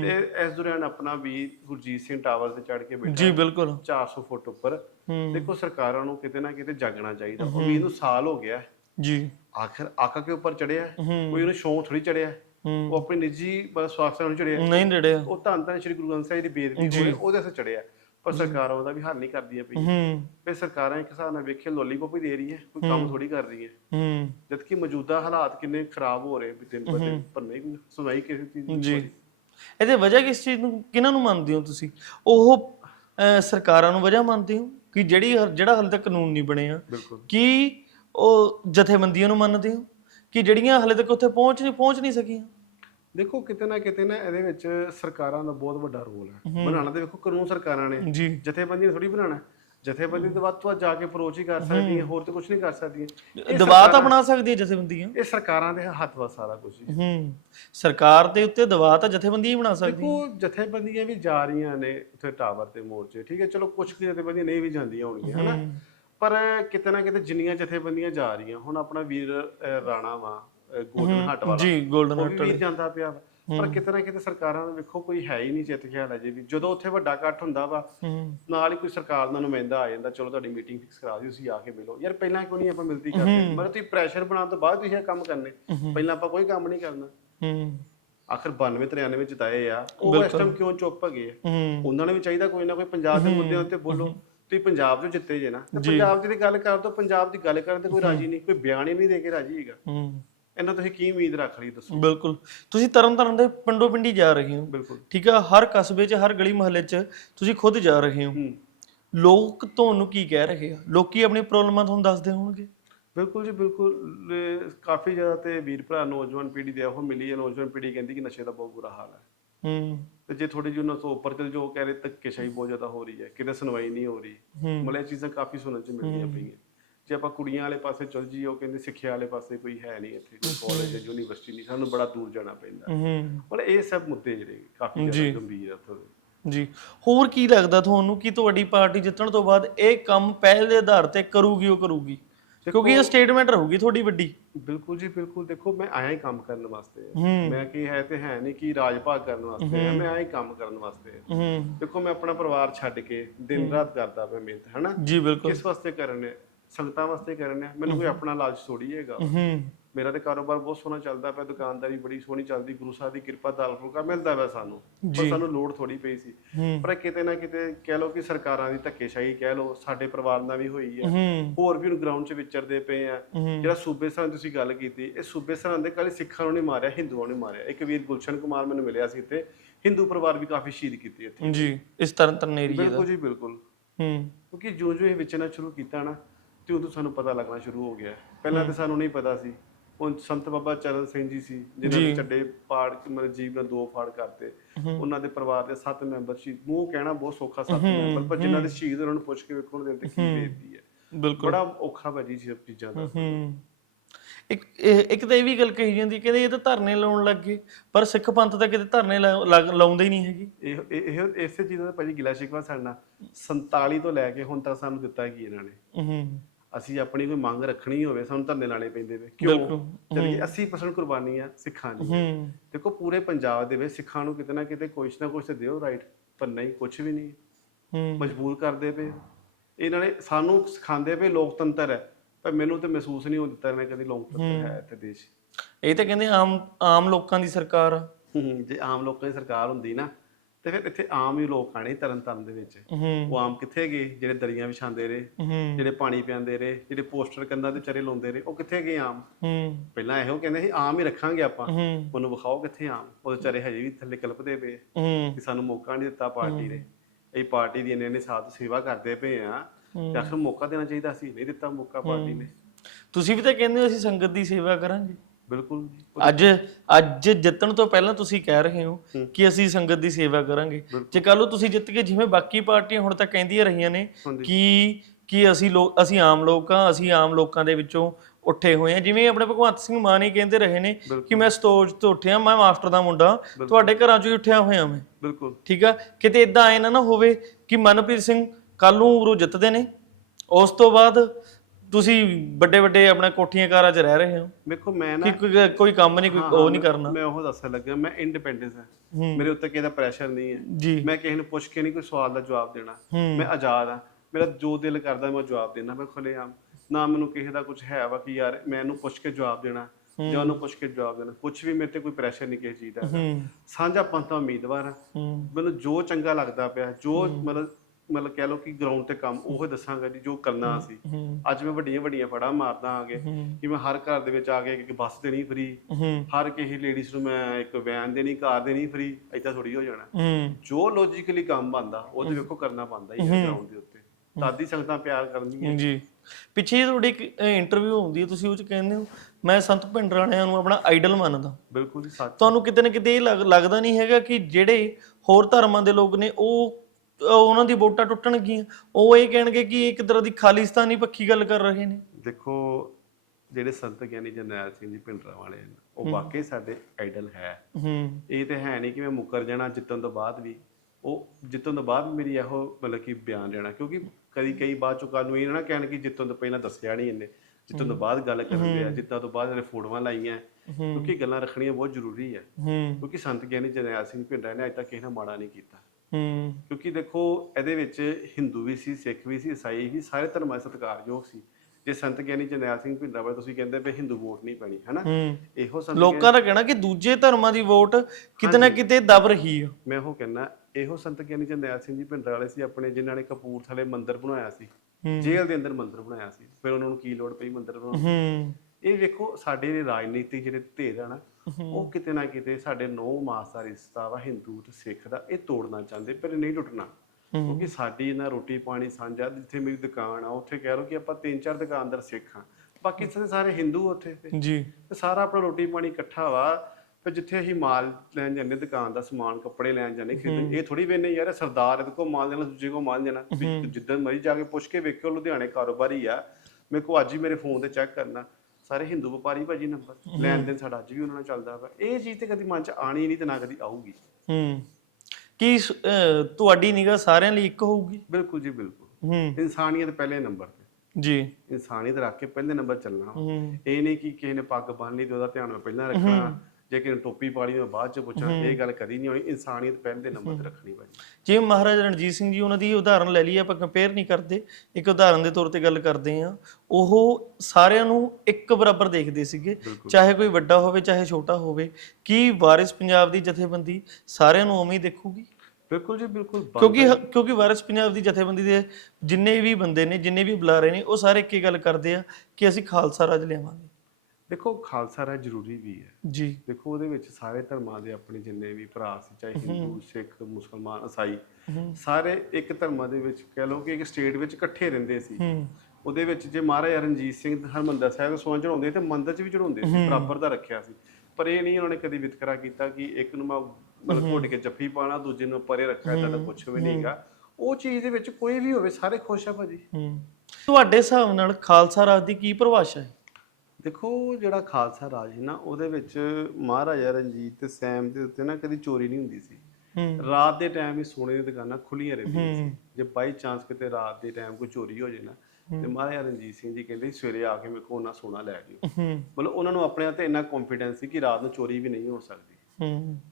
ਤੇ ਇਸ ਦੌਰਾਨ ਆਪਣਾ ਵੀ ਗੁਰਜੀਤ ਸਿੰਘ ਟਾਵਰ ਤੇ ਚੜ ਕੇ ਬੈਠਾ ਜੀ ਬਿਲਕੁਲ। 400 ਫੁੱਟ ਉੱਪਰ। ਦੇਖੋ ਸਰਕਾਰਾਂ ਨੂੰ ਕਿਤੇ ਨਾ ਕਿਤੇ ਜਾਗਣਾ ਚਾਹੀਦਾ। ਉਮੀਦ ਨੂੰ ਸਾਲ ਹੋ ਗਿਆ। ਜੀ। ਆਖਰ ਆਕਾ ਕੇ ਉੱਪਰ ਚੜਿਆ ਕੋਈ ਉਹਨੂੰ ਸ਼ੌਂਕ ਥੋੜੀ ਚੜਿਆ ਉਹ ਆਪਣੀ ਨਿੱਜੀ ਬਸ ਸਵਾਰਥ ਨੂੰ ਚੜਿਆ। ਨਹੀਂ ਡੜਿਆ ਉਹ ਧੰਨ ਧੰਨ ਸ਼੍ਰੀ ਗੁਰੂ ਗ੍ਰੰਥ ਸਾਹਿਬ ਦੀ ਬੇਦਬੀ ਉਹਦੇ ਸੇ ਚੜਿਆ। ਪਰ ਸਰਕਾਰਾਂ ਉਹਦਾ ਵੀ ਹੱਲ ਨਹੀਂ ਕਰਦੀਆਂ ਪਈਆਂ। ਹੂੰ। ਤੇ ਸਰਕਾਰਾਂ ਇੱਕ ਹਿਸਾਬ ਨਾਲ ਵੇਖੇ ਲੋਲੀਪੌਪ ਹੀ ਦੇ ਰਹੀ ਹੈ ਕੋਈ ਕੰਮ ਥੋੜੀ ਕਰ ਰਹੀ ਹੈ। ਹੂੰ ਜਦਕਿ ਮੌਜੂਦਾ ਹਾਲਾਤ ਕਿੰਨੇ ਖਰਾਬ ਹੋ ਰਹੇ ਵੀ ਦਿਨ ਪਰ ਦਿਨ ਪਰ ਨਹੀਂ ਸੁਣਾਈ ਕਿਸੇ ਚੀਜ਼ ਦੀ ਜੀ। ਇਹਦੇ ਵਜ੍ਹਾ ਕਿਸ ਚੀਜ਼ ਨੂੰ ਕਿਹਨਾਂ ਨੂੰ ਮੰਨਦੇ ਹੋ ਤੁਸੀਂ? ਉਹ ਸਰਕਾਰਾਂ ਨੂੰ ਵਜ੍ਹਾ ਮੰਨਦੇ ਹੋ? ਕਿ ਜਿਹੜੀ ਜਿਹੜਾ ਹਾਲੇ ਤੱਕ ਕਾਨੂੰਨ ਨਹੀਂ ਬਣਿਆ? ਬਿਲਕੁਲ। ਕਿ ਉਹ ਜਥੇਬੰਦੀਆਂ ਨੂੰ ਮੰਨਦੇ ਹੋ? ਕਿ ਜਿਹੜੀਆਂ ਹਾਲੇ ਤੱਕ ਉੱਥੇ ਪਹੁੰਚ ਨਹੀਂ ਪਹੁੰਚ ਨਹੀਂ ਸਕੀਆਂ? ਦੇਖੋ ਕਿਤੇ ਨਾ ਕਿਤੇ ਨਾ ਇਹਦੇ ਵਿੱਚ ਸਰਕਾਰਾਂ ਦਾ ਬਹੁਤ ਵੱਡਾ ਰੋਲ ਹੈ। ਬਣਾਉਣਾ ਤੇ ਵੇਖੋ ਕਾਨੂੰਨ ਸਰਕਾਰਾਂ ਨੇ। ਜੀ। ਥੋੜੀ ਬਣਾਉਣਾ। ਜਥੇਬੰਦੀ ਤੋਂ ਵੱਧ ਤੋਂ ਵੱਧ ਜਾ ਕੇ ਅਪਰੋਚ ਹੀ ਕਰ ਸਕਦੀ ਹੈ ਹੋਰ ਤਾਂ ਕੁਝ ਨਹੀਂ ਕਰ ਸਕਦੀ। ਦਬਾਅ ਤਾਂ ਬਣਾ ਸਕਦੀ ਹੈ ਜਥੇਬੰਦੀਆਂ। ਇਹ ਸਰਕਾਰਾਂ ਦੇ ਹੱਥ ਵਾ ਸਾਰਾ ਕੁਝ ਹੂੰ। ਸਰਕਾਰ ਦੇ ਉੱਤੇ ਦਬਾਅ ਤਾਂ ਜਥੇਬੰਦੀਆਂ ਹੀ ਬਣਾ ਸਕਦੀ ਦੇਖੋ ਜਥੇਬੰਦੀਆਂ ਵੀ ਜਾ ਰਹੀਆਂ ਨੇ ਉੱਥੇ ਟਾਵਰ ਤੇ ਮੋਰਚੇ ਠੀਕ ਹੈ? ਚਲੋ ਕੁਝ ਕੁ ਜਥੇਬੰਦੀਆਂ ਨਹੀਂ ਵੀ ਜਾਂਦੀਆਂ ਹੋਣਗੀਆਂ ਹਨਾ? ਪਰ ਕਿਤੇ ਨਾ ਕਿਤੇ ਜਿੰਨੀਆਂ ਜਥੇਬੰਦੀਆਂ ਜਾ ਰਹੀਆਂ ਹੁਣ ਆਪਣਾ ਵੀਰ ਅਹ, ਰਾਣਾ ਵਾ ਗੋਲਡਨ ਹੱਟ ਵਾਲਾ। ਜੀ 골ਡਨ ਉਹ ਵੀ ਵੀਰ ਜਾਂਦਾ ਪਿਆ ਵਾ। ਪਰ ਕਿਤੇ ਨਾ ਕਿਤੇ ਸਰਕਾਰਾਂ ਦਾ ਵੇਖੋ ਕੋਈ ਹੈ ਹੀ ਨਹੀਂ ਚਿੱਤ ਖਿਆਲ ਅਜੇ ਵੀ। ਜਦੋਂ ਉੱਥੇ ਵੱਡਾ ਇਕੱਠ ਹੁੰਦਾ ਵਾ ਹੂੰ। ਨਾਲ ਹੀ ਕੋਈ ਸਰਕਾਰ ਦਾ ਨੁਮਾਇੰਦਾ ਆ ਜਾਂਦਾ ਚਲੋ ਤੁਹਾਡੀ ਮੀਟਿੰਗ ਫਿਕਸ ਕਰਾ ਦਿਓ ਤੁਸੀਂ ਆ ਕੇ ਮਿਲੋ। ਯਾਰ ਪਹਿਲਾਂ ਕਿਉਂ ਨਹੀਂ ਆਪਾਂ ਮਿਲਦੀ ਕਰਦੇ? ਮਤਲਬ ਤੁਸੀਂ ਪ੍ਰੈਸ਼ਰ ਬਣਾਉਣ ਤੋਂ ਬਾਅਦ ਤੁਸੀਂ ਇਹ ਕੰਮ ਕਰਨੇ। ਪਹਿਲਾਂ ਆਪਾਂ ਕੋਈ ਕੰਮ ਨਹੀਂ ਕਰਨਾ। ਹੂੰ। ਆਖਰ 92 93 ਵਿੱਚ ਜਿਤਾਏ ਆ। ਉਹ ਇਸ ਟਾਈਮ ਕਿਉਂ ਚੁੱਪ ਹੈਗੇ ਆ? ਹੂੰ। ਉਹਨਾਂ ਨੇ ਵੀ ਚਾਹੀਦਾ ਕੋਈ ਨਾ ਕੋਈ ਪੰਜਾਬ ਦੇ ਮੁੱਦਿਆਂ ਉੱਤੇ ਬੋਲੋ। ਤੁਸੀਂ ਪੰਜਾਬ 'ਚੋਂ ਜਿੱਤੇ ਜੇ ਨਾ। ਤੇ ਪੰਜਾਬ ਦੀ ਗੱਲ ਕਰ ਦੋ ਪੰਜਾਬ ਦੀ ਗੱਲ ਕਰਨ ਤੇ ਕੋਈ ਰਾਜੀ ਨਹੀਂ। ਕੋਈ ਬਿਆਨ ਹੀ ਨਹੀਂ ਦੇ ਕੇ ਰਾਜੀ ਹੈਗਾ। ਹੂੰ। ਇਹਨਾਂ ਤੁਸੀਂ ਕੀ ਉਮੀਦ ਰੱਖ ਲਈ ਦੱਸੋ? ਬਿਲਕੁਲ। ਤੁਸੀਂ ਤਰਨ ਤਾਰਨ ਦੇ ਪਿੰਡੋਂ ਪਿੰਡੀ ਜਾ ਰਹੇ ਹੋ। ਬਿਲਕੁਲ। ਠੀਕ ਆ ਹਰ ਕਸਬੇ 'ਚ ਹਰ ਗਲੀ ਮੁਹੱਲੇ 'ਚ ਤੁਸੀਂ ਖੁਦ ਜਾ ਰਹੇ ਹੋ। ਲੋਕ ਤੁਹਾਨੂੰ ਕੀ ਕਹਿ ਰਹੇ ਆ? ਲੋਕੀ ਆਪਣੀ ਪ੍ਰੋਬਲਮਾਂ ਤੁਹਾਨੂੰ ਦੱਸਦੇ ਹੋਣਗੇ। ਬਿਲਕੁਲ ਜੀ ਬਿਲਕੁਲ। ਕਾਫੀ ਜ਼ਿਆਦਾ ਤੇ ਵੀਰ ਭਰਾ ਨੌਜਵਾਨ ਪੀੜ੍ਹੀ ਦੇ ਉਹ ਮਿਲੀ ਹੈ। ਨੌਜਵਾਨ ਪੀੜ੍ਹੀ ਕਹਿੰਦੀ ਕਿ ਨਸ਼ੇ ਦਾ ਬਹੁਤ ਬੁਰਾ ਹਾਲ ਹੈ। ਹੂੰ। ਤੇ ਜੇ ਥੋੜੀ ਜਿਹੀ ਉਹਨਾਂ ਤੋਂ ਉੱਪਰ ਚਲ ਜੋ ਕਹਿ ਰਹੇ ਧੱਕੇਸ਼ਾਹੀ ਬਹੁਤ ਜ਼ਿਆਦਾ ਹੋ ਰਹੀ ਹੈ। ਕਿਤੇ ਸੁਣਵਾਈ ਨਹੀਂ ਹੋ ਰਹੀ। ਮਤਲਬ ਇਹ ਚੀਜ਼ਾਂ ਕਾਫੀ ਸੁਣਨ ਚ ਮਿਲਦੀਆਂ ਪਈਆਂ। ਜੇ ਆਪਾਂ ਕੁੜੀਆਂ ਵਾਲੇ ਪਾਸੇ ਚਲ ਜੀ ਉਹ ਕਹਿੰਦੇ ਸਿੱਖਿਆ ਵਾਲੇ ਪਾਸੇ ਕੋਈ ਹੈ ਨਹੀਂ ਇੱਥੇ ਕੋਈ ਕਾਲਜ ਯੂਨੀਵਰਸਿਟੀ ਨਹੀਂ ਸਾਨੂੰ ਬੜਾ ਦੂਰ ਜਾਣਾ ਪੈਂਦਾ। ਮਤਲਬ ਇਹ ਸਭ ਮੁੱਦੇ ਜਿਹੜੇ ਕਾਫੀ ਜ਼ਿਆਦਾ ਗੰਭੀਰ ਆ ਉੱਥੋਂ ਜੀ। ਹੋਰ ਕੀ ਲੱਗਦਾ ਤੁਹਾਨੂੰ ਕਿ ਤੁਹਾਡੀ ਪਾਰਟੀ ਜਿੱਤਣ ਤੋਂ ਬਾਅਦ ਇਹ ਕੰਮ ਪਹਿਲ ਦੇ ਆਧਾਰ ਤੇ ਕਰੂਗੀ ਉਹ ਕਰੂਗੀ? ਕਿਉਂਕਿ ਇਹ ਸਟੇਟਮੈਂਟ ਰਹੂਗੀ ਤੁਹਾਡੀ ਵੱਡੀ। ਬਿਲਕੁਲ ਜੀ ਬਿਲਕੁਲ। ਦੇਖੋ ਮੈਂ ਆਇਆ ਹੀ ਕੰਮ ਕਰਨ ਵਾਸਤੇ। ਮੈਂ ਕੀ ਹੈ ਤੇ ਹੈ ਨਹੀਂ ਕਿ ਰਾਜ ਭਾਗ ਕਰਨ ਵਾਸਤੇ ਮੈਂ ਆਇਆ ਹੀ ਕੰਮ ਕਰਨ ਵਾਸਤੇ ਦੇਖੋ ਮੈਂ ਆਪਣਾ ਪਰਿਵਾਰ ਛੱਡ ਕੇ ਦਿਨ ਰਾਤ ਕਰਦਾ ਪਿਆ ਮਿਹਨਤ ਹਨਾ? ਜੀ ਬਿਲਕੁਲ। ਕਿਸ ਵਾਸਤੇ ਕਰਨ? ਸੰਗਤਾਂ ਵਾਸਤੇ ਕਰਨ ਹੈ ਮੈਨੂੰ ਕੋਈ ਆਪਣਾ ਲਾਲਚ ਥੋੜੀ ਹੈਗਾ। ਹੂੰ ਮੇਰਾ ਤੇ ਕਾਰੋਬਾਰ ਬਹੁਤ ਸੋਹਣਾ ਚੱਲਦਾ ਪਿਆ ਦੁਕਾਨਦਾਰੀ ਬੜੀ ਸੋਹਣੀ ਚੱਲਦੀ ਗੁਰੂ ਸਾਹਿਬ ਦੀ ਕਿਰਪਾ ਦਾਲ ਫੁਲਕਾ ਮਿਲਦਾ ਵਾ ਸਾਨੂੰ। ਪਰ ਸਾਨੂੰ ਲੋੜ ਥੋੜੀ ਪਈ ਸੀ। ਪਰ ਕਿਤੇ ਨਾ ਕਿਤੇ ਕਹਿ ਲਓ ਕਿ ਸਰਕਾਰਾਂ ਦੀ ਧੱਕੇਸ਼ਾਹੀ ਕਹਿ ਲਓ ਸਾਡੇ ਪਰਿਵਾਰ ਨਾਲ ਵੀ ਹੋਈ ਹੈ। ਹੋਰ ਵੀ ਹੁਣ ਗਰਾਊਂਡ 'ਚ ਵਿਚਰਦੇ ਪਏ ਆ। ਜਿਹੜਾ ਸੂਬੇ ਸਰਾਂ ਦੀ ਤੁਸੀਂ ਗੱਲ ਕੀਤੀ ਇਹ ਸੂਬੇ ਸਰਾਂ ਦੇ ਕੱਲ ਸਿੱਖਾਂ ਨੂੰ ਨਹੀਂ ਮਾਰਿਆ ਹਿੰਦੂਆਂ ਨੂੰ ਮਾਰਿਆ। ਇੱਕ ਵੀਰ ਗੁਲਸ਼ਨ ਕੁਮਾਰ ਮੈਨੂੰ ਮਿਲਿਆ ਸੀ ਇੱਥੇ। ਹਿੰਦੂ ਪਰਿਵਾਰ ਵੀ ਕਾਫੀ ਸ਼ਹੀਦ ਕੀਤੇ ਇੱਥੇ। ਜੀ ਇਸ ਤਰਨ ਤਰਨ ਏਰੀਆ ਦਾ। ਬਿਲਕੁਲ ਜੀ ਬਿਲਕੁਲ। ਹੂੰ ਕਿਉਂਕਿ ਜੋ ਜੋ ਇਹ ਵਿਚਰਨਾ ਸ਼ੁਰੂ ਕੀਤਾ ਨਾ ਤੇ ਉਦੋਂ ਸਾਨੂੰ ਪਤਾ ਲੱਗਣਾ ਸ਼ੁਰੂ ਹੋ ਗਿਆ। ਪਹਿਲਾਂ ਤਾਂ ਸਾਨੂੰ ਨਹੀਂ ਪਤਾ ਸੀ। ਹੁਣ ਸੰਤ ਬਾਬਾ ਚਰਨ ਸਿੰਘ ਜੀ ਸੀ ਜਿਨ੍ਹਾਂ ਨੇ ਚੱਡੇ ਪਾੜ ਕੇ ਮਤਲਬ ਜੀਵ ਨਾਲ ਦੋ ਫਾੜ ਕਰਤੇ। ਉਹਨਾਂ ਦੇ ਪਰਿਵਾਰ ਦੇ ਸੱਤ ਮੈਂਬਰ ਸੀ। ਮੂੰਹ ਕਹਿਣਾ ਬਹੁਤ ਸੌਖਾ ਸੱਤ ਮੈਂਬਰ ਪਰ ਜਿਨ੍ਹਾਂ ਦੇ ਸ਼ਹੀਦ ਉਹਨਾਂ ਨੂੰ ਪੁੱਛ ਕੇ ਵੇਖੋ ਉਹਨਾਂ ਦੇ ਉੱਤੇ ਕੀ ਬੇਇੱਜ਼ਤੀ ਹੈ। ਬਿਲਕੁਲ। ਬੜਾ ਔਖਾ ਭਾਜੀ ਸਭ ਚੀਜ਼ਾਂ ਦਾ। ਇੱਕ ਇੱਕ ਤਾਂ ਇਹ ਵੀ ਗੱਲ ਕਹੀ ਜਾਂਦੀ ਕਹਿੰਦੇ ਇਹ ਤਾਂ ਧਰਨੇ ਲਾਉਣ ਲੱਗ ਗਏ ਪਰ ਸਿੱਖ ਪੰਥ ਤਾਂ ਕਿਤੇ ਧਰਨੇ ਲਾਉਂਦੇ ਹੀ ਨਹੀਂ ਹੈਗੀ। ਇਹ ਇਹ ਇਸੇ ਚੀਜ਼ ਦਾ ਭਾਜੀ ਗਿਲਾ ਸ਼ਿਕਵਾ ਸਾਡਾ 47 ਤੋਂ ਲੈ ਕੇ ਹੁਣ ਤੱਕ ਸਾਨੂੰ ਦਿੱਤਾ ਕੀ ਇਹਨਾਂ ਨੇ। ਹੂੰ। ਅਸੀਂ ਆਪਣੀ ਕੋਈ ਮੰਗ ਰੱਖਣੀ ਹੋਵੇ ਸਾਨੂੰ ਧਰਨੇ ਲਾਣੇ ਪੈਂਦੇ ਵੇ ਕਿਉਂ? ਕਿ 80% ਕੁਰਬਾਨੀ ਆ ਸਿੱਖਾਂ ਦੀ। ਦੇਖੋ ਪੂਰੇ ਪੰਜਾਬ ਦੇ ਵਿੱਚ ਸਿੱਖਾਂ ਨੂੰ ਕਿਤੇ ਨਾ ਕਿਤੇ ਕੁਛ ਨਾ ਕੁਛ ਤੇ ਦਿਓ ਰਾਈਟ ਪਰ ਨਹੀਂ ਕੁਛ ਵੀ ਨਹੀਂ। ਮਜਬੂਰ ਕਰਦੇ ਪਏ। ਇਹਨਾਂ ਨੇ ਸਾਨੂੰ ਸਿਖਾਉਂਦੇ ਪਏ ਲੋਕਤੰਤਰ ਹੈ ਪਰ ਮੈਨੂੰ ਤੇ ਮਹਿਸੂਸ ਨਹੀਂ ਹੋ ਦਿੱਤਾ ਮੈਂ ਕਦੀ ਲੋਕਤੰਤਰ ਹੈ। ਇੱਥੇ ਦੇਸ਼। ਇਹ ਤਾਂ ਕਹਿੰਦੇ ਆਮ ਆਮ ਲੋਕਾਂ ਦੀ ਸਰਕਾਰ ਜੇ ਆਮ ਲੋਕਾਂ ਦੀ ਸਰਕਾਰ ਹੁੰਦੀ ਨਾ ਤੇ ਫਿਰ ਇੱਥੇ ਆਮ ਹੀ ਲੋਕ ਆਣੇ ਤਰਨ ਤਾਰਨ ਦੇ ਵਿੱਚ। ਉਹ ਆਮ ਕਿੱਥੇ ਗਏ? ਜਿਹੜੇ ਦਰੀਆਂ ਵਿਛਾਉਂਦੇ ਰਹੇ ਜਿਹੜੇ ਪਾਣੀ ਪਿਆਉਂਦੇ ਰਹੇ ਜਿਹੜੇ ਪੋਸਟਰ ਕੰਧਾਂ ਤੇ ਵਿਚਾਰੇ ਲਾਉਂਦੇ ਰਹੇ ਉਹ ਕਿੱਥੇ ਗਏ ਆਮ? ਪਹਿਲਾਂ ਇਹੋ ਕਹਿੰਦੇ ਸੀ ਆਮ ਹੀ ਰੱਖਾਂਗੇ ਆਪਾਂ। ਉਹਨੂੰ ਵਿਖਾਓ ਕਿੱਥੇ ਆਮ? ਉਹ ਵਿਚਾਰੇ ਹਜੇ ਵੀ ਥੱਲੇ ਕਲਪਦੇ ਪਏ ਕਿ ਸਾਨੂੰ ਮੌਕਾ ਨਹੀਂ ਦਿੱਤਾ ਪਾਰਟੀ ਨੇ। ਇਹ ਪਾਰਟੀ ਦੀ ਇੰਨੇ ਇੰਨੇ ਸਾਥ ਸੇਵਾ ਕਰਦੇ ਪਏ ਆ ਤੇ ਆਖਰ ਮੌਕਾ ਦੇਣਾ ਚਾਹੀਦਾ ਸੀ ਨਹੀਂ ਦਿੱਤਾ ਮੌਕਾ ਪਾਰਟੀ ਨੇ। ਤੁਸੀਂ ਵੀ ਤਾਂ ਕਹਿੰਦੇ ਹੋ ਅਸੀਂ ਸੰਗਤ ਦੀ ਸੇਵਾ ਕਰਾਂਗੇ। ਬਿਲਕੁਲ ਅੱਜ ਅੱਜ ਜਿੱਤਣ ਤੋਂ ਪਹਿਲਾਂ ਤੁਸੀਂ ਕਹਿ ਰਹੇ ਹੋ ਕਿ ਅਸੀਂ ਸੰਗਤ ਦੀ ਸੇਵਾ ਕਰਾਂਗੇ। ਜੇ ਕੱਲ ਨੂੰ ਤੁਸੀਂ ਜਿੱਤ ਕੇ ਜਿਵੇਂ ਬਾਕੀ ਪਾਰਟੀਆਂ ਹੁਣ ਤੱਕ ਕਹਿੰਦੀਆਂ ਰਹੀਆਂ ਨੇ। ਕਿ ਕਿ ਅਸੀਂ ਲੋਕ ਅਸੀਂ ਆਮ ਲੋਕ ਹਾਂ ਅਸੀਂ ਆਮ ਲੋਕਾਂ ਦੇ ਵਿੱਚੋਂ ਉੱਠੇ ਹੋਏ ਹਾਂ। ਜਿਵੇਂ ਆਪਣੇ ਭਗਵੰਤ ਸਿੰਘ ਮਾਨ ਹੀ ਕਹਿੰਦੇ ਰਹੇ ਨੇ ਕਿ ਮੈਂ ਸਟੋਜ ਤੋਂ ਉੱਠਿਆ ਮੈਂ ਮਾਸਟਰ ਦਾ ਮੁੰਡਾ ਤੁਹਾਡੇ ਘਰਾਂ ਚੋਂ ਹੀ ਉੱਠਿਆ ਹੋਇਆ ਮੈਂ। ਬਿਲਕੁਲ। ਠੀਕ ਆ? ਕਿਤੇ ਇਦਾਂ ਐ ਨਾ ਨਾ ਹੋਵੇ ਕਿ ਮਨਪ੍ਰੀਤ ਸਿੰਘ ਕੱਲ ਨੂੰ ਉਰੋਂ ਜਿੱਤਦੇ ਨੇ। ਉਸ ਤੋਂ ਬਾਅਦ ਤੁਸੀਂ ਵੱਡੇ ਵੱਡੇ ਆਪਣਾ ਕੋਠੀਆਂ ਕਾਰਾਂ 'ਚ ਰਹਿ ਰਹੇ ਹੋ? ਵੇਖੋ ਮੈਂ ਨਾ ਕਿ ਕੋਈ ਕੋਈ ਕੰਮ ਨਹੀਂ ਕੋਈ ਉਹ ਨਹੀਂ ਕਰਨਾ? ਮੈਂ ਉਹ ਦੱਸਣ ਲੱਗਾ ਮੈਂ ਇੰਡੀਪੈਂਡੈਂਸ ਹੈ। ਹੂੰ। ਮੇਰੇ ਉੱਤੇ ਕਿਸੇ ਦਾ ਪ੍ਰੈਸ਼ਰ ਨਹੀਂ ਹੈ। ਜੀ। ਮੈਂ ਕਿਸੇ ਨੂੰ ਪੁੱਛ ਕੇ ਨਹੀਂ ਕੋਈ ਸਵਾਲ ਦਾ ਜਵਾਬ ਦੇਣਾ। ਹੂੰ। ਮੈਂ ਆਜ਼ਾਦ ਹਾਂ। ਮੇਰਾ ਜੋ ਦਿਲ ਕਰਦਾ ਮੈਂ ਜਵਾਬ ਦੇਣਾ ਮੈਂ ਖੁੱਲ੍ਹੇਆਮ। ਨਾ ਮੈਨੂੰ ਕਿਸੇ ਦਾ ਕੁਝ ਹੈ ਵਾ ਕਿ ਯਾਰ ਮੈਂ ਇਹਨੂੰ ਪੁੱਛ ਕੇ ਜਵਾਬ ਦੇਣਾ ਜਾਂ ਉਹਨੂੰ ਪੁੱਛ ਕੇ ਜਵਾਬ ਦੇਣਾ। ਕੁਝ ਵੀ ਮੇਰੇ ਤੇ ਕੋਈ ਪ੍ਰੈਸ਼ਰ ਨਹੀਂ ਕਿਸੇ ਚੀਜ਼ ਦਾ। ਹੂੰ। ਸਾਂਝਾ ਪੰਥ ਦਾ ਉਮੀਦਵਾਰ ਹੂੰ। ਮੈਨੂੰ ਜੋ ਚੰਗਾ ਲੱਗਦਾ ਪਿਆ ਜੋ ਮਤਲਬ ਮਤਲਬ ਕਹਿ ਲਓ ਕਿ ਗਰਾਊਂਡ ਤੇ ਕੰਮ ਉਹ ਦੱਸਾਂਗਾ ਜੀ ਜੋ ਕਰਨਾ ਸੀ ਅੱਜ ਮੈਂ ਵੱਡੀਆਂ ਵੱਡੀਆਂ ਫੜਾਂ ਮਾਰਦਾ ਆਗੇ ਕਿ ਮੈਂ ਹਰ ਘਰ ਦੇ ਵਿੱਚ ਆ ਕੇ ਇੱਕ ਬੱਸ ਦੇਣੀ ਫ੍ਰੀ ਹਰ ਕਿਸੇ ਲੇਡੀਜ਼ ਨੂੰ ਮੈਂ ਇੱਕ ਵੈਨ ਦੇਣੀ ਕਾਰ ਦੇਣੀ ਫ੍ਰੀ ਏਦਾਂ ਥੋੜੀ ਹੋ ਜਾਣਾ। ਜੋ ਲੌਜੀਕਲੀ ਕੰਮ ਬੰਦਾ ਉਹ ਤੇ ਵੇਖੋ ਕਰਨਾ ਬੰਦਾ ਹੀ ਹੈ। ਗਰਾਊਂਡ ਦੇ ਉੱਤੇ। ਦਾਦੀ ਸੰਗਤਾਂ ਪਿਆਰ ਕਰਨਗੀਆਂ। ਜੀ। ਪਿੱਛੇ ਤੁਹਾਡੀ ਇੱਕ ਇੰਟਰਵਿਊ ਹੁੰਦੀ ਹੈ ਤੁਸੀਂ ਉਹ ਚ ਕਹਿੰਦੇ ਹੋ ਮੈਂ ਸੰਤ ਭਿੰਡਰਾਣਿਆਂ ਨੂੰ ਆਪਣਾ ਆਈਡਲ ਮੰਨਦਾ। ਬਿਲਕੁਲ ਜੀ ਸੱਚ। ਤੁਹਾਨੂੰ ਕਿਤੇ ਨਾ ਕਿਤੇ ਇਹ ਲੱਗ- ਲੱਗਦਾ ਨਹੀਂ ਹੈਗਾ ਕਿ ਜਿਹੜੇ ਹੋਰ ਧਰਮਾਂ ਦੇ ਲੋਕ ਨੇ ਉਹ ਉਹਨਾਂ ਦੀ ਵੋਟਾਂ ਟੁੱਟਣਗੀਆਂ ਉਹ ਇਹ ਕਹਿਣਗੇ ਕਿ ਇਹ ਇੱਕ ਤਰ੍ਹਾਂ ਦੀ ਖਾਲਿਸਤਾਨੀ ਪੱਖੀ ਗੱਲ ਕਰ ਰਹੇ ਨੇ। ਦੇਖੋ ਜਿਹੜੇ ਸੰਤ ਗਿਆਨੀ ਜਰਨੈਲ ਸਿੰਘ ਜੀ ਪਿੰਡਰਾ ਵਾਲੇ ਨੇ ਉਹ ਵਾਕਈ ਸਾਡੇ ਆਈਡਲ ਹੈ। ਹੂੰ। ਇਹ ਤੇ ਹੈ ਨਹੀਂ ਕਿ ਮੈਂ ਮੁੱਕਰ ਜਾਣਾ ਜਿੱਤਣ ਤੋਂ ਬਾਅਦ ਵੀ। ਉਹ ਜਿੱਤਣ ਤੋਂ ਬਾਅਦ ਮੇਰੀ ਇਹੋ ਮਤਲਬ ਕਿ ਬਿਆਨ ਰਹਿਣਾ ਕਿਉਂਕਿ ਕਦੀ ਕਈ ਬਾਅਦ ਚੋਂ ਕੱਲ ਨੂੰ ਇਹ ਨਾ ਕਹਿਣ ਕਿ ਜਿੱਤਣ ਤੋਂ ਪਹਿਲਾਂ ਦੱਸਿਆ ਨਹੀਂ ਇਹਨੇ ਜਿੱਤਣ ਤੋਂ ਬਾਅਦ ਗੱਲ ਕਰਨ ਦੇ ਆ ਜਿੱਤਾਂ ਤੋਂ ਬਾਅਦ ਇਹਨੇ ਫੋਟੋਆਂ ਲਾਈਆਂ। ਕਿਉਂਕਿ ਗੱਲਾਂ ਰੱਖਣੀਆਂ ਬਹੁਤ ਜ਼ਰੂਰੀ ਹੈ। ਕਿਉਂਕਿ ਸੰਤ ਗਿਆਨੀ ਜਰਨੈਲ ਸਿੰਘ ਪਿੰਡਰਾ ਨੇ ਅੱਜ ਤੱਕ ਕਿਸੇ ਨਾਲ ਮਾੜਾ ਨਹੀਂ ਕੀਤਾ। ਹੂੰ। ਕਿਉਂਕਿ ਦੇਖੋ ਇਹਦੇ ਵਿੱਚ ਹਿੰਦੂ ਵੀ ਸੀ ਸਿੱਖ ਵੀ ਸੀ ਈਸਾਈ ਵੀ ਸਾਰੇ ਧਰਮਾਂ ਦੇ ਸਤਿਕਾਰਯੋਗ ਸੀ। ਜੇ ਸੰਤ ਗਿਆਨੀ ਜਰਨੈਲ ਸਿੰਘ ਭਿੰਡਰਾ ਬਾਰੇ ਤੁਸੀਂ ਕਹਿੰਦੇ ਵੀ ਹਿੰਦੂ ਵੋਟ ਨਹੀਂ ਪੈਣੀ ਹੈਨਾ? ਹੂੰ। ਇਹੋ ਸੰਤ ਲੋਕਾਂ ਦਾ ਕਹਿਣਾ ਕਿ ਦੂਜੇ ਧਰਮਾਂ ਦੀ ਵੋਟ ਕਿਤੇ ਨਾ ਕਿਤੇ ਦਬ ਰਹੀ ਆ। ਮੈਂ ਉਹ ਕਹਿੰਦਾ ਇਹੋ ਸੰਤ ਗਿਆਨੀ ਜਰਨੈਲ ਸਿੰਘ ਜੀ ਭਿੰਡਰਾ ਵਾਲੇ ਸੀ ਆਪਣੇ ਜਿਨ੍ਹਾਂ ਨੇ ਕਪੂਰਥਲੇ ਮੰਦਿਰ ਬਣਾਇਆ ਸੀ। ਜੇਲ੍ਹ ਦੇ ਅੰਦਰ ਮੰਦਿਰ ਬਣਾਇਆ ਸੀ। ਫਿਰ ਉਹਨਾਂ ਨੂੰ ਕੀ ਲੋੜ ਪਈ ਮੰਦਿਰ ਬਣਾਉਣ ਦੀ? ਇਹ ਵੇਖੋ ਸਾਡੇ ਰਾਜਨੀਤਿਕ ਜਿਹੜੇ ਧੇਰ ਆ ਨਾ ਉਹ ਕਿਤੇ ਨਾ ਕਿਤੇ ਸਾਡੇ ਨੌ ਮਾਸ ਦਾ ਰਿਸ਼ਤਾ ਵਾ ਹਿੰਦੂ ਤੇ ਸਿੱਖ ਦਾ ਇਹ ਤੋੜਨਾ ਚਾਹੁੰਦੇ ਪਰ ਇਹ ਨਹੀਂ ਟੁੱਟਣਾ। ਕਿਉਂਕਿ ਸਾਡੀ ਇਹਨਾਂ ਰੋਟੀ ਪਾਣੀ ਸਾਂਝਾ ਜਿੱਥੇ ਮੇਰੀ ਦੁਕਾਨ ਆ ਉੱਥੇ ਕਹਿ ਲਓ ਕਿ ਆਪਾਂ ਤਿੰਨ ਚਾਰ ਦੁਕਾਨਦਾਰ ਸਿੱਖ ਆ ਬਾਕੀ ਸਾਰੇ ਸਾਰੇ ਹਿੰਦੂ ਉੱਥੇ ਤੇ। ਜੀ। ਤੇ ਸਾਰਾ ਆਪਣਾ ਰੋਟੀ ਪਾਣੀ ਇਕੱਠਾ ਵਾ ਫਿਰ ਜਿੱਥੇ ਅਸੀਂ ਮਾਲ ਲੈਣ ਜਾਂਦੇ ਦੁਕਾਨ ਦਾ ਸਮਾਨ ਕੱਪੜੇ ਲੈਣ ਜਾਂਦੇ ਖਰੀਦਣ ਇਹ ਥੋੜੀ ਵੇਨੇ ਯਾਰ ਸਰਦਾਰ ਇਹਦੇ ਕੋਲ ਮਾਲ ਲੈਣਾ ਦੂਜੇ ਕੋਲ ਮਾਲ ਲੈਣਾ ਜਿੱਦਾਂ ਮਰਜ਼ੀ ਜਾ ਕੇ ਪੁੱਛ ਕੇ ਵੇਖਿਓ ਲੁਧਿਆਣੇ ਕਾਰੋਬਾਰੀ ਆ ਮੇਰੇ ਕੋ ਅੱਜ ਹੀ ਮੇਰੇ ਫੋਨ ਤੇ ਚੈੱਕ ਕਰਨਾ। ਸਾਰੇ ਹਿੰਦੂ ਵਪਾਰੀ ਭਾਜੀ ਨੰਬਰ ਲੈਣ ਦੇਣ ਸਾਡਾ ਅੱਜ ਵੀ ਉਹਨਾਂ ਨਾਲ ਚੱਲਦਾ ਵਾ। ਇਹ ਚੀਜ਼ ਤੇ ਕਦੀ ਮਨ ਚ ਆਣੀ ਨਹੀਂ ਤੇ ਨਾ ਕਦੀ ਆਊਗੀ। ਹੂੰ। ਕੀ ਸ- ਅਹ ਤੁਹਾਡੀ ਨਿਗਾਹ ਸਾਰਿਆਂ ਲਈ ਇੱਕ ਹੋਊਗੀ? ਬਿਲਕੁਲ ਜੀ ਬਿਲਕੁਲ। ਹੂੰ। ਇਨਸਾਨੀਅਤ ਪਹਿਲੇ ਨੰਬਰ ਤੇ। ਜੀ। ਇਨਸਾਨੀਅਤ ਰੱਖ ਕੇ ਪਹਿਲੇ ਨੰਬਰ ਚੱਲਣਾ ਵਾ। ਹੂੰ। ਇਹ ਨਹੀਂ ਕਿ ਕਿਸੇ ਨੇ ਪੱਗ ਬੰਨ ਲਈ ਤੇ ਉਹਦਾ ਧਿਆਨ ਮੈਂ ਪਹਿਲਾਂ ਰੱਖਣਾ। ਜੇ ਨੇ ਟੋਪੀ ਪਾ ਲਈ ਮੈਂ ਬਾਅਦ ਚ ਪੁੱਛਾਂ ਇਹ ਗੱਲ ਕਦੀ ਨਹੀਂ ਹੋਣੀ ਇਨਸਾਨੀਅਤ ਪਹਿਲੇ ਨੰਬਰ ਤੇ ਰੱਖਣੀ ਭਾਜੀ ਜਿਵੇਂ ਮਹਾਰਾਜਾ ਰਣਜੀਤ ਸਿੰਘ ਜੀ ਉਹਨਾਂ ਦੀ ਉਦਾਹਰਨ ਲੈ ਲਈ ਆਪਾਂ ਕੰਪੇਅਰ ਨਹੀਂ ਕਰਦੇ ਇੱਕ ਉਦਾਹਰਨ ਦੇ ਤੌਰ ਤੇ ਗੱਲ ਕਰਦੇ ਆ ਉਹ ਸਾਰਿਆਂ ਨੂੰ ਇੱਕ ਬਰਾਬਰ ਦੇਖਦੇ ਸੀਗੇ ਚਾਹੇ ਕੋਈ ਵੱਡਾ ਹੋਵੇ ਚਾਹੇ ਛੋਟਾ ਹੋਵੇ ਕੀ ਵਾਰਿਸ ਪੰਜਾਬ ਦੀ ਜਥੇਬੰਦੀ ਸਾਰਿਆਂ ਨੂੰ ਉਵੇਂ ਹੀ ਦੇਖੂਗੀ? ਬਿਲਕੁਲ ਜੀ ਬਿਲਕੁਲ। ਕਿਉਂਕਿ ਕਿਉਂਕਿ ਵਾਰਿਸ ਪੰਜਾਬ ਦੀ ਜਥੇਬੰਦੀ ਦੇ ਜਿੰਨੇ ਵੀ ਬੰਦੇ ਨੇ ਜਿੰਨੇ ਵੀ ਬੁਲਾ ਰਹੇ ਨੇ ਉਹ ਸਾਰੇ ਇੱਕ ਹੀ ਗੱਲ ਕਰਦੇ ਆ ਕਿ ਅਸੀਂ ਖਾਲਸਾ ਰਾਜ ਲਿਆਵਾਂਗੇ। ਦੇਖੋ ਖਾਲਸਾ ਰਾਜ ਜ਼ਰੂਰੀ ਵੀ ਹੈ। ਜੀ। ਦੇਖੋ ਉਹਦੇ ਵਿੱਚ ਸਾਰੇ ਧਰਮਾਂ ਦੇ ਆਪਣੇ ਜਿੰਨੇ ਵੀ ਭਰਾ ਸੀ ਚਾਹੇ ਹਿੰਦੂ ਸਿੱਖ ਮੁਸਲਮਾਨ ਈਸਾਈ ਸਾਰੇ ਇੱਕ ਧਰਮਾਂ ਦੇ ਵਿੱਚ ਕਹਿ ਲਓ ਕਿ ਇੱਕ ਸਟੇਟ ਵਿੱਚ ਇਕੱਠੇ ਰਹਿੰਦੇ ਸੀ। ਉਹਦੇ ਵਿੱਚ ਜੇ ਮਹਾਰਾਜਾ ਰਣਜੀਤ ਸਿੰਘ ਹਰਮੰਦਰ ਸਾਹਿਬ ਸੋਨ ਚੜਾਉਂਦੇ ਤੇ ਮੰਦਰ 'ਚ ਵੀ ਚੜਾਉਂਦੇ ਸੀ ਬਰਾਬਰ ਦਾ ਰੱਖਿਆ ਸੀ। ਪਰ ਇਹ ਨਹੀਂ ਉਹਨਾਂ ਨੇ ਕਦੀ ਵਿਤਕਰਾ ਕੀਤਾ ਕਿ ਇੱਕ ਨੂੰ ਮੈਂ ਮਤਲਬ ਘੋਟ ਕੇ ਜੱਫੀ ਪਾਣਾ ਦੂਜੇ ਨੂੰ ਪਰੇ ਰੱਖਿਆ ਦਾ ਕੁਝ ਵੀ ਨਹੀਂਗਾ ਉਹ ਚੀਜ਼ ਦੇ ਵਿੱਚ ਕੋਈ ਵੀ ਹੋਵੇ ਸਾਰੇ ਖੁਸ਼ ਆ ਭਾਜੀ। ਤੁਹਾਡੇ ਹਿਸਾਬ ਨਾਲ ਖਾਲਸਾ ਰਾਜ ਦੀ ਕੀ ਪਰਿਭਾਸ਼ਾ ਹੈ? ਦੇਖੋ ਜਿਹੜਾ ਖਾਲਸਾ ਰਾਜ ਹੈ ਨਾ ਉਹਦੇ ਵਿੱਚ ਮਹਾਰਾਜਾ ਰਣਜੀਤ ਤੇ ਸੈਮ ਦੇ ਉੱਤੇ ਨਾ ਕਦੀ ਚੋਰੀ ਨਹੀਂ ਹੁੰਦੀ ਸੀ। ਰਾਤ ਦੇ ਟਾਈਮ ਹੀ ਸੋਨੇ ਦੀਆਂ ਦੁਕਾਨਾਂ ਖੁੱਲੀਆਂ ਰਹਿੰਦੀਆਂ ਸੀ। ਜੇ ਬਾਈ ਚਾਂਸ ਕਿਤੇ ਰਾਤ ਦੇ ਟਾਈਮ ਕੋਈ ਚੋਰੀ ਹੋ ਜੇ ਨਾ ਤੇ ਮਹਾਰਾਜਾ ਰਣਜੀਤ ਸਿੰਘ ਜੀ ਕਹਿੰਦੇ ਸੀ, ਸਵੇਰੇ ਆ ਕੇ ਮੇਰੇ ਕੋਲ ਨਾ ਸੋਨਾ ਲੈ ਜਿਓ ਮਤਲਬ ਉਹਨਾਂ ਨੂੰ ਆਪਣੇ ਤੇ ਇੰਨਾ ਕੌਨਫੀਡੈਂਸ ਸੀ ਕਿ ਰਾਤ ਨੂੰ ਚੋਰੀ ਵੀ ਨਹੀਂ ਹੋ ਸਕਦੀ।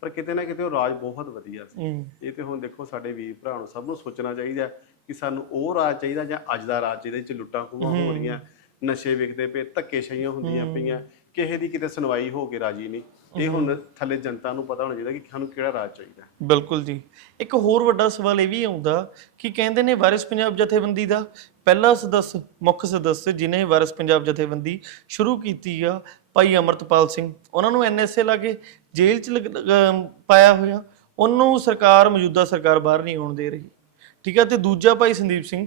ਪਰ ਕਿਤੇ ਨਾ ਕਿਤੇ ਉਹ ਰਾਜ ਬਹੁਤ ਵਧੀਆ ਸੀ। ਇਹ ਤੇ ਹੁਣ ਦੇਖੋ ਸਾਡੇ ਵੀਰ ਭਰਾ ਨੂੰ ਸਭ ਨੂੰ ਸੋਚਣਾ ਚਾਹੀਦਾ ਕਿ ਸਾਨੂੰ ਉਹ ਰਾਜ ਚਾਹੀਦਾ ਜਾਂ ਅੱਜ ਦਾ ਰਾਜ ਜਿਹਦੇ ਵਿੱਚ ਲੁੱਟਾਂ ਖੋਹਾਂ ਹੋ। ਰਹੀਆਂ। ਨਸ਼ੇ ਵਿਕਦੇ ਪਏ ਧੱਕੇਸ਼ਾਹੀਆਂ ਹੁੰਦੀਆਂ ਪਈਆਂ। ਕਿਸੇ ਦੀ ਕਿਤੇ ਸੁਣਵਾਈ ਹੋ ਕੇ ਰਾਜੀ ਨਹੀਂ। ਇਹ ਹੁਣ ਥੱਲੇ ਜਨਤਾ ਨੂੰ ਪਤਾ ਹੋਣਾ ਚਾਹੀਦਾ ਕਿ ਸਾਨੂੰ ਕਿਹੜਾ ਰਾਜ ਚਾਹੀਦਾ। ਬਿਲਕੁਲ ਜੀ। ਇੱਕ ਹੋਰ ਵੱਡਾ ਸਵਾਲ ਇਹ ਵੀ ਆਉਂਦਾ ਕਿ ਕਹਿੰਦੇ ਨੇ ਵਾਰਿਸ ਪੰਜਾਬ ਜਥੇਬੰਦੀ ਦਾ ਪਹਿਲਾ ਸਦੱਸ ਮੁੱਖ ਸਦੱਸ ਜਿਨੇ ਵਾਰਿਸ ਪੰਜਾਬ ਜਥੇਬੰਦੀ ਸ਼ੁਰੂ ਕੀਤੀ ਆ ਭਾਈ ਅਮਰਤਪਾਲ ਸਿੰਘ। ਉਹਨਾਂ ਨੂੰ ਐਨਐਸਏ ਲਾ ਕੇ ਜੇਲ੍ਹ 'ਚ ਪਾਇਆ ਹੋਇਆ। ਉਹਨੂੰ ਸਰਕਾਰ ਮੌਜੂਦਾ ਸਰਕਾਰ ਬਾਹਰ ਨਹੀਂ ਆਉਣ ਦੇ ਰਹੀ। ਠੀਕ ਹੈ ਤੇ ਦੂਜਾ ਭਾਈ ਸੰਦੀਪ ਸਿੰਘ।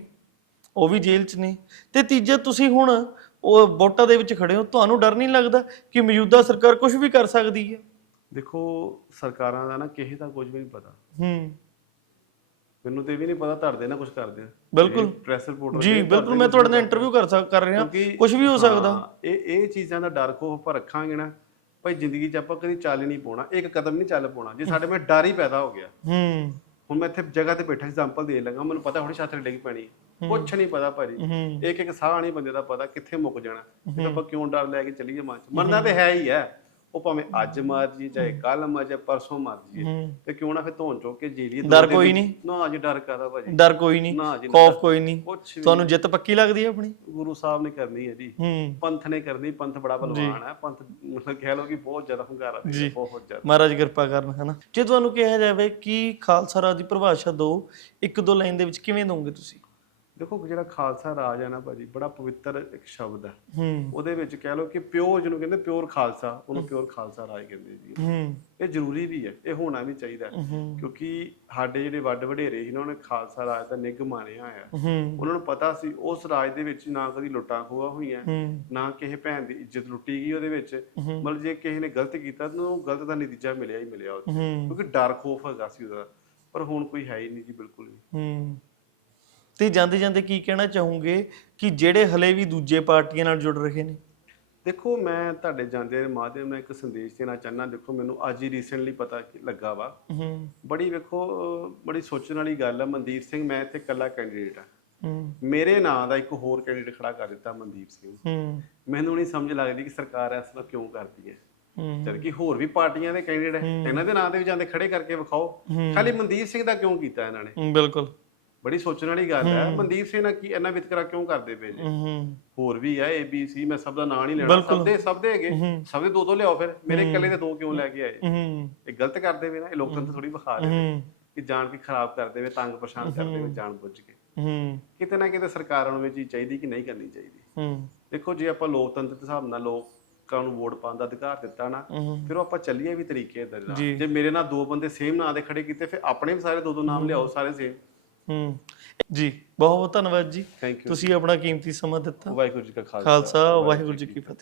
ਉਹ ਵੀ ਜੇਲ੍ਹ 'ਚ ਨੇ। ਤੇ ਤੀਜਾ ਤੁਸੀਂ ਹੁਣ ਉਹ ਵੋਟਾਂ ਦੇ ਵਿੱਚ ਖੜੇ ਹੋ ਤੁਹਾਨੂੰ ਡਰ ਨਹੀਂ ਲੱਗਦਾ ਕਿ ਮੌਜੂਦਾ ਸਰਕਾਰ ਕੁਝ ਵੀ ਕਰ ਸਕਦੀ ਹੈ? ਦੇਖੋ ਸਰਕਾਰਾਂ ਦਾ ਨਾ ਕਿਸੇ ਦਾ ਕੁਝ ਵੀ ਨਹੀਂ ਪਤਾ। ਹੂੰ। ਮੈਨੂੰ ਤੇ ਵੀ ਨਹੀਂ ਪਤਾ ਧੜਦੇ ਨਾ ਕੁਝ ਕਰਦੇ ਆ। ਬਿਲਕੁਲ। ਪ੍ਰੈਸ ਰਿਪੋਰਟਰ ਜੀ ਬਿਲਕੁਲ ਮੈਂ ਤੁਹਾਡੇ ਨਾਲ ਇੰਟਰਵਿਊ ਕਰ ਸਕ- ਕਰ ਰਿਹਾ। ਕੁਝ ਵੀ ਹੋ ਸਕਦਾ। ਇਹ ਇਹ ਚੀਜ਼ਾਂ ਦਾ ਡਰ ਕੋ ਆਪਾਂ ਰੱਖਾਂਗੇ ਨਾ। ਭਾਈ ਜ਼ਿੰਦਗੀ 'ਚ ਆਪਾਂ ਕਦੀ ਚੱਲ ਨਹੀਂ ਪਾਉਣਾ। ਇੱਕ ਕਦਮ ਨਹੀਂ ਚੱਲ ਪਾਉਣਾ। ਜੇ ਸਾਡੇ ਵਿੱਚ ਡਰ ਹੀ ਪੈਦਾ ਹੋ ਗਿਆ। ਹੂੰ। ਹੁਣ ਮੈਂ ਇੱਥੇ ਜਗ੍ਹਾ ਤੇ ਬੈਠਾ ਐਗਜ਼ਾਮਪਲ ਦੇ ਲਗਾ ਮੈਨੂੰ ਪਤਾ ਹੁਣੇ ਛਾਤਰ ਡਿੱਗ ਪੈਣੀ ਕੁਛ ਨਹੀਂ ਪਤਾ ਭਾਜੀ। ਇੱਕ ਇੱਕ ਸਾਹ ਨਹੀਂ ਬੰਦੇ ਦਾ ਪਤਾ ਕਿੱਥੇ ਮੁੱਕ ਜਾਣਾ। ਤੇ ਆਪਾਂ ਕਿਉਂ ਡਰ ਲੈ ਕੇ ਚੱਲੀਏ ਮਨ ਚ। ਮਰਨਾ ਤੇ ਹੈ ਹੀ ਹੈ। ਉਹ ਭਾਵੇਂ ਅੱਜ ਮਾਰ ਜੀ ਚਾਹੇ ਕੱਲ ਮਾਰ ਜਾਂ ਪਰਸੋਂ ਮਾਰ ਜੀ ਤੇ ਕਿਉਂ ਨਾ ਫਿਰ ਧੋਣ ਕੇ ਜੀ ਲਈਏ ਦੋ ਡਰ ਕੋਈ ਦੀ- ਨਹੀਂ? ਨਾ ਜੀ ਡਰ ਕਾਦਾ ਭਾਜੀ। ਡਰ ਕੋਈ ਨਹੀਂ ਖੌਫ ਕੋਈ ਨਹੀਂ। ਤੁਹਾਨੂੰ ਜਿੱਤ ਪੱਕੀ ਲੱਗਦੀ ਹੈ ਆਪਣੀ? ਗੁਰੂ ਸਾਹਿਬ ਨੇ ਕਰਨੀ ਹੈ ਜੀ। ਪੰਥ ਨੇ ਕਰਨੀ ਪੰਥ ਬੜਾ ਬਲਵਾਨ ਹੈ। ਪੰਥ ਮਤਲਬ ਕਹਿ ਲਓ ਕਿ ਬਹੁਤ ਜ਼ਿਆਦਾ ਹੰਗਾਰਾ ਦੇ। ਬਹੁਤ ਜ਼ਿਆਦਾ। ਮਹਾਰਾਜ ਕਿਰਪਾ ਕਰਨ ਹਨਾ ਜੇ ਤੁਹਾਨੂੰ ਕਿਹਾ ਜਾਵੇ ਕਿ ਖਾਲਸਾ ਰਾਜ ਦੀ ਪਰਿਭਾਸ਼ਾ ਦਿਓ ਇੱਕ ਦੋ ਲਾਈਨ ਦੇ ਵਿੱਚ ਕਿਵੇਂ ਦੋਗੇ ਤੁਸੀਂ? ਦੇਖੋ ਜਿਹੜਾ ਖਾਲਸਾ ਰਾਜ ਹੈ ਨਾ ਭਾਜੀ ਬੜਾ ਪਵਿੱਤਰ ਇੱਕ ਸ਼ਬਦ ਹੈ। ਹੂੰ। ਉਹਦੇ ਵਿੱਚ ਕਹਿ ਲਓ ਕਿ ਪਿਓਰ ਜਿਹਨੂੰ ਕਹਿੰਦੇ ਪਿਓਰ ਖਾਲਸਾ ਉਹਨੂੰ ਪਿਓਰ ਖਾਲਸਾ ਰਾਜ ਕਹਿੰਦੇ ਜੀ। ਹੂੰ। ਇਹ ਜ਼ਰੂਰੀ ਵੀ ਹੈ ਇਹ ਹੋਣਾ ਵੀ ਚਾਹੀਦਾ ਹੈ। ਹੂੰ। ਕਿਉਂਕਿ ਸਾਡੇ ਜਿਹੜੇ ਵੱਡ ਵਡੇਰੇ ਸੀ ਨਾ ਉਹਨਾਂ ਖਾਲਸਾ ਰਾਜ ਦਾ ਨਿੱਘ ਮਾਣਿਆ ਹੋਇਆ ਹੂੰ। ਉਹਨਾਂ ਨੂੰ ਪਤਾ ਸੀ ਉਸ ਰਾਜ ਦੇ ਵਿੱਚ ਨਾ ਕਦੀ ਲੁੱਟਾਂ ਖੋਹਾਂ ਹੋਈਆਂ ਹੂੰ। ਨਾ ਕਿਸੇ ਭੈਣ ਦੀ ਇੱਜ਼ਤ ਲੁੱਟੀ ਗਈ ਉਹਦੇ ਵਿੱਚ। ਮਤਲਬ ਜੇ ਕਿਸੇ ਨੇ ਗਲਤ ਕੀਤਾ ਤਾਂ ਉਹਨੂੰ ਗਲਤ ਦਾ ਨਤੀਜਾ ਮਿਲਿਆ ਹੀ ਮਿਲਿਆ ਉਹਦੇ ਹੂੰ। ਕਿਉਂਕਿ ਡਰ ਖੋਫ ਹੈਗਾ ਸੀ ਉਹਦਾ ਪਰ ਹੁਣ ਕੋਈ ਹੈ ਹੀ ਨਹੀਂ ਜੀ ਬਿਲਕੁਲ ਵੀ। ਹੂੰ। ਤੇ ਜਾਂਦੇ ਜਾਂਦੇ ਕੀ ਕਹਿਣਾ ਚਾਹੋਗੇ ਕਿ ਜਿਹੜੇ ਹਲੇ ਵੀ ਦੂਜੇ ਪਾਰਟੀਆਂ ਨਾਲ ਜੁੜ ਰਹੇ ਨੇ? ਦੇਖੋ ਮੈਂ ਤੁਹਾਡੇ ਜਾਂਦੇ ਦੇ ਮਾਧਿਅਮ ਨਾਲ ਇੱਕ ਸੰਦੇਸ਼ ਦੇਣਾ ਚਾਹੁੰਦਾ। ਦੇਖੋ ਮੈਨੂੰ ਅੱਜ ਹੀ ਰੀਸੈਂਟਲੀ ਪਤਾ ਲੱਗਾ ਵਾ। ਹੂੰ। ਬੜੀ ਵੇਖੋ ਬੜੀ ਸੋਚਣ ਵਾਲੀ ਗੱਲ ਹੈ ਮਨਦੀਪ ਸਿੰਘ ਮੈਂ ਇੱਥੇ ਇਕੱਲਾ ਕੈਂਡੀਡੇਟ ਆ। ਹੂੰ। ਮੇਰੇ ਨਾਂ ਦਾ ਇੱਕ ਹੋਰ ਕੈਂਡੀਡੇਟ ਖੜਾ ਕਰ ਦਿੱਤਾ ਮਨਦੀਪ ਸਿੰਘ। ਹੂੰ। ਮੈਨੂੰ ਨਹੀਂ ਸਮਝ ਲੱਗਦੀ ਕਿ ਸਰਕਾਰ ਇਸ ਤਰ੍ਹਾਂ ਕਿਉਂ ਕਰਦੀ ਹੈ। ਜਦ ਕਿ ਹੋਰ ਵੀ ਪਾਰਟੀਆਂ ਦੇ ਕੈਂਡੀਡੇਟ ਇਹਨਾਂ ਦੇ ਨਾਂ ਤੇ ਵੀ ਜਾਂਦੇ ਖੜੇ ਕਰਕੇ ਵਿਖਾਓ। ਖਾਲੀ ਮਨਦੀਪ ਸਿੰਘ ਦਾ ਕਿਉਂ ਕੀਤਾ ਇਹਨਾਂ ਨੇ? ਬਿਲਕੁਲ। ਬੜੀ ਸੋਚਣ ਵਾਲੀ ਗੱਲ ਹੈ। ਮਨਦੀਪ ਸਿੰਘ ਨਾਲ ਕੀ ਇਹਨਾਂ ਵਿਤਕਰਾ ਕਿਉਂ ਕਰਦੇ ਪਏ ਜੀ? ਹੂੰ ਹੋਰ ਵੀ ਆ ABC ਮੈਂ ਸਭ ਦਾ ਨਾਂ ਨਹੀਂ ਲੈਣਾ। ਸਭ ਦੇ ਸਭ ਦੇ ਹੈਗੇ। ਸਭ ਦੇ ਦੋ ਦੋ ਲਿਆਓ ਫਿਰ। ਮੇਰੇ ਇਕੱਲੇ ਦੇ ਦੋ ਕਿਉਂ ਲੈ ਕੇ ਆਏ? ਹੂੰ। ਇਹ ਗਲਤ ਕਰਦੇ ਵੇ ਨਾ ਇਹ ਲੋਕਤੰਤਰ ਥੋੜੀ ਵਿਖਾ ਰਹੇ ਹੂੰ। ਕਿ ਜਾਣ ਕੇ ਖਰਾਬ ਕਰਦੇ ਵੇ ਤੰਗ ਪਰੇਸ਼ਾਨ ਕਰਦੇ ਵੇ ਜਾਣ ਬੁੱਝ ਕੇ। ਹੂੰ। ਕਿਤੇ ਨਾ ਕਿਤੇ ਸਰਕਾਰਾਂ ਨੂੰ ਇਹ ਚੀਜ਼ ਚਾਹੀਦੀ ਕਿ ਨਹੀਂ ਕਰਨੀ ਚਾਹੀਦੀ। ਹੂੰ। ਦੇਖੋ ਜੇ ਆਪਾਂ ਲੋਕਤੰਤਰ ਦੇ ਹਿਸਾਬ ਨਾਲ ਲੋਕਾਂ ਨੂੰ ਵੋਟ ਪਾਉਣ ਦਾ ਅਧਿਕਾਰ ਦਿੱਤਾ ਨਾ ਫਿਰ ਉਹ ਆਪਾਂ ਚੱਲੀਏ ਵੀ ਤਰੀਕੇ ਦੇ। ਨਾਲ ਜੇ ਮੇਰੇ ਨਾਲ ਦੋ ਬੰਦੇ ਸੇਮ ਨਾਂ ਦੇ ਖੜੇ ਕੀਤੇ ਫਿਰ ਆਪਣੇ ਵੀ ਸਾਰੇ ਦੋ ਦੋ ਨਾਮ ਲਿਆਓ ਸਾਰੇ ਸੇਮ ਹੂੰ। ਜੀ ਬਹੁਤ ਬਹੁਤ ਧੰਨਵਾਦ ਜੀ। ਥੈਂਕ ਯੂ ਤੁਸੀਂ ਆਪਣਾ ਕੀਮਤੀ ਸਮਾਂ ਦਿੱਤਾ। ਵਾਹਿਗੁਰੂ ਜੀ ਕਾ ਖਾਲਸਾ। ਖਾਲਸਾ ਵਾਹਿਗੁਰੂ ਜੀ ਕੀ ਫਤਿਹ।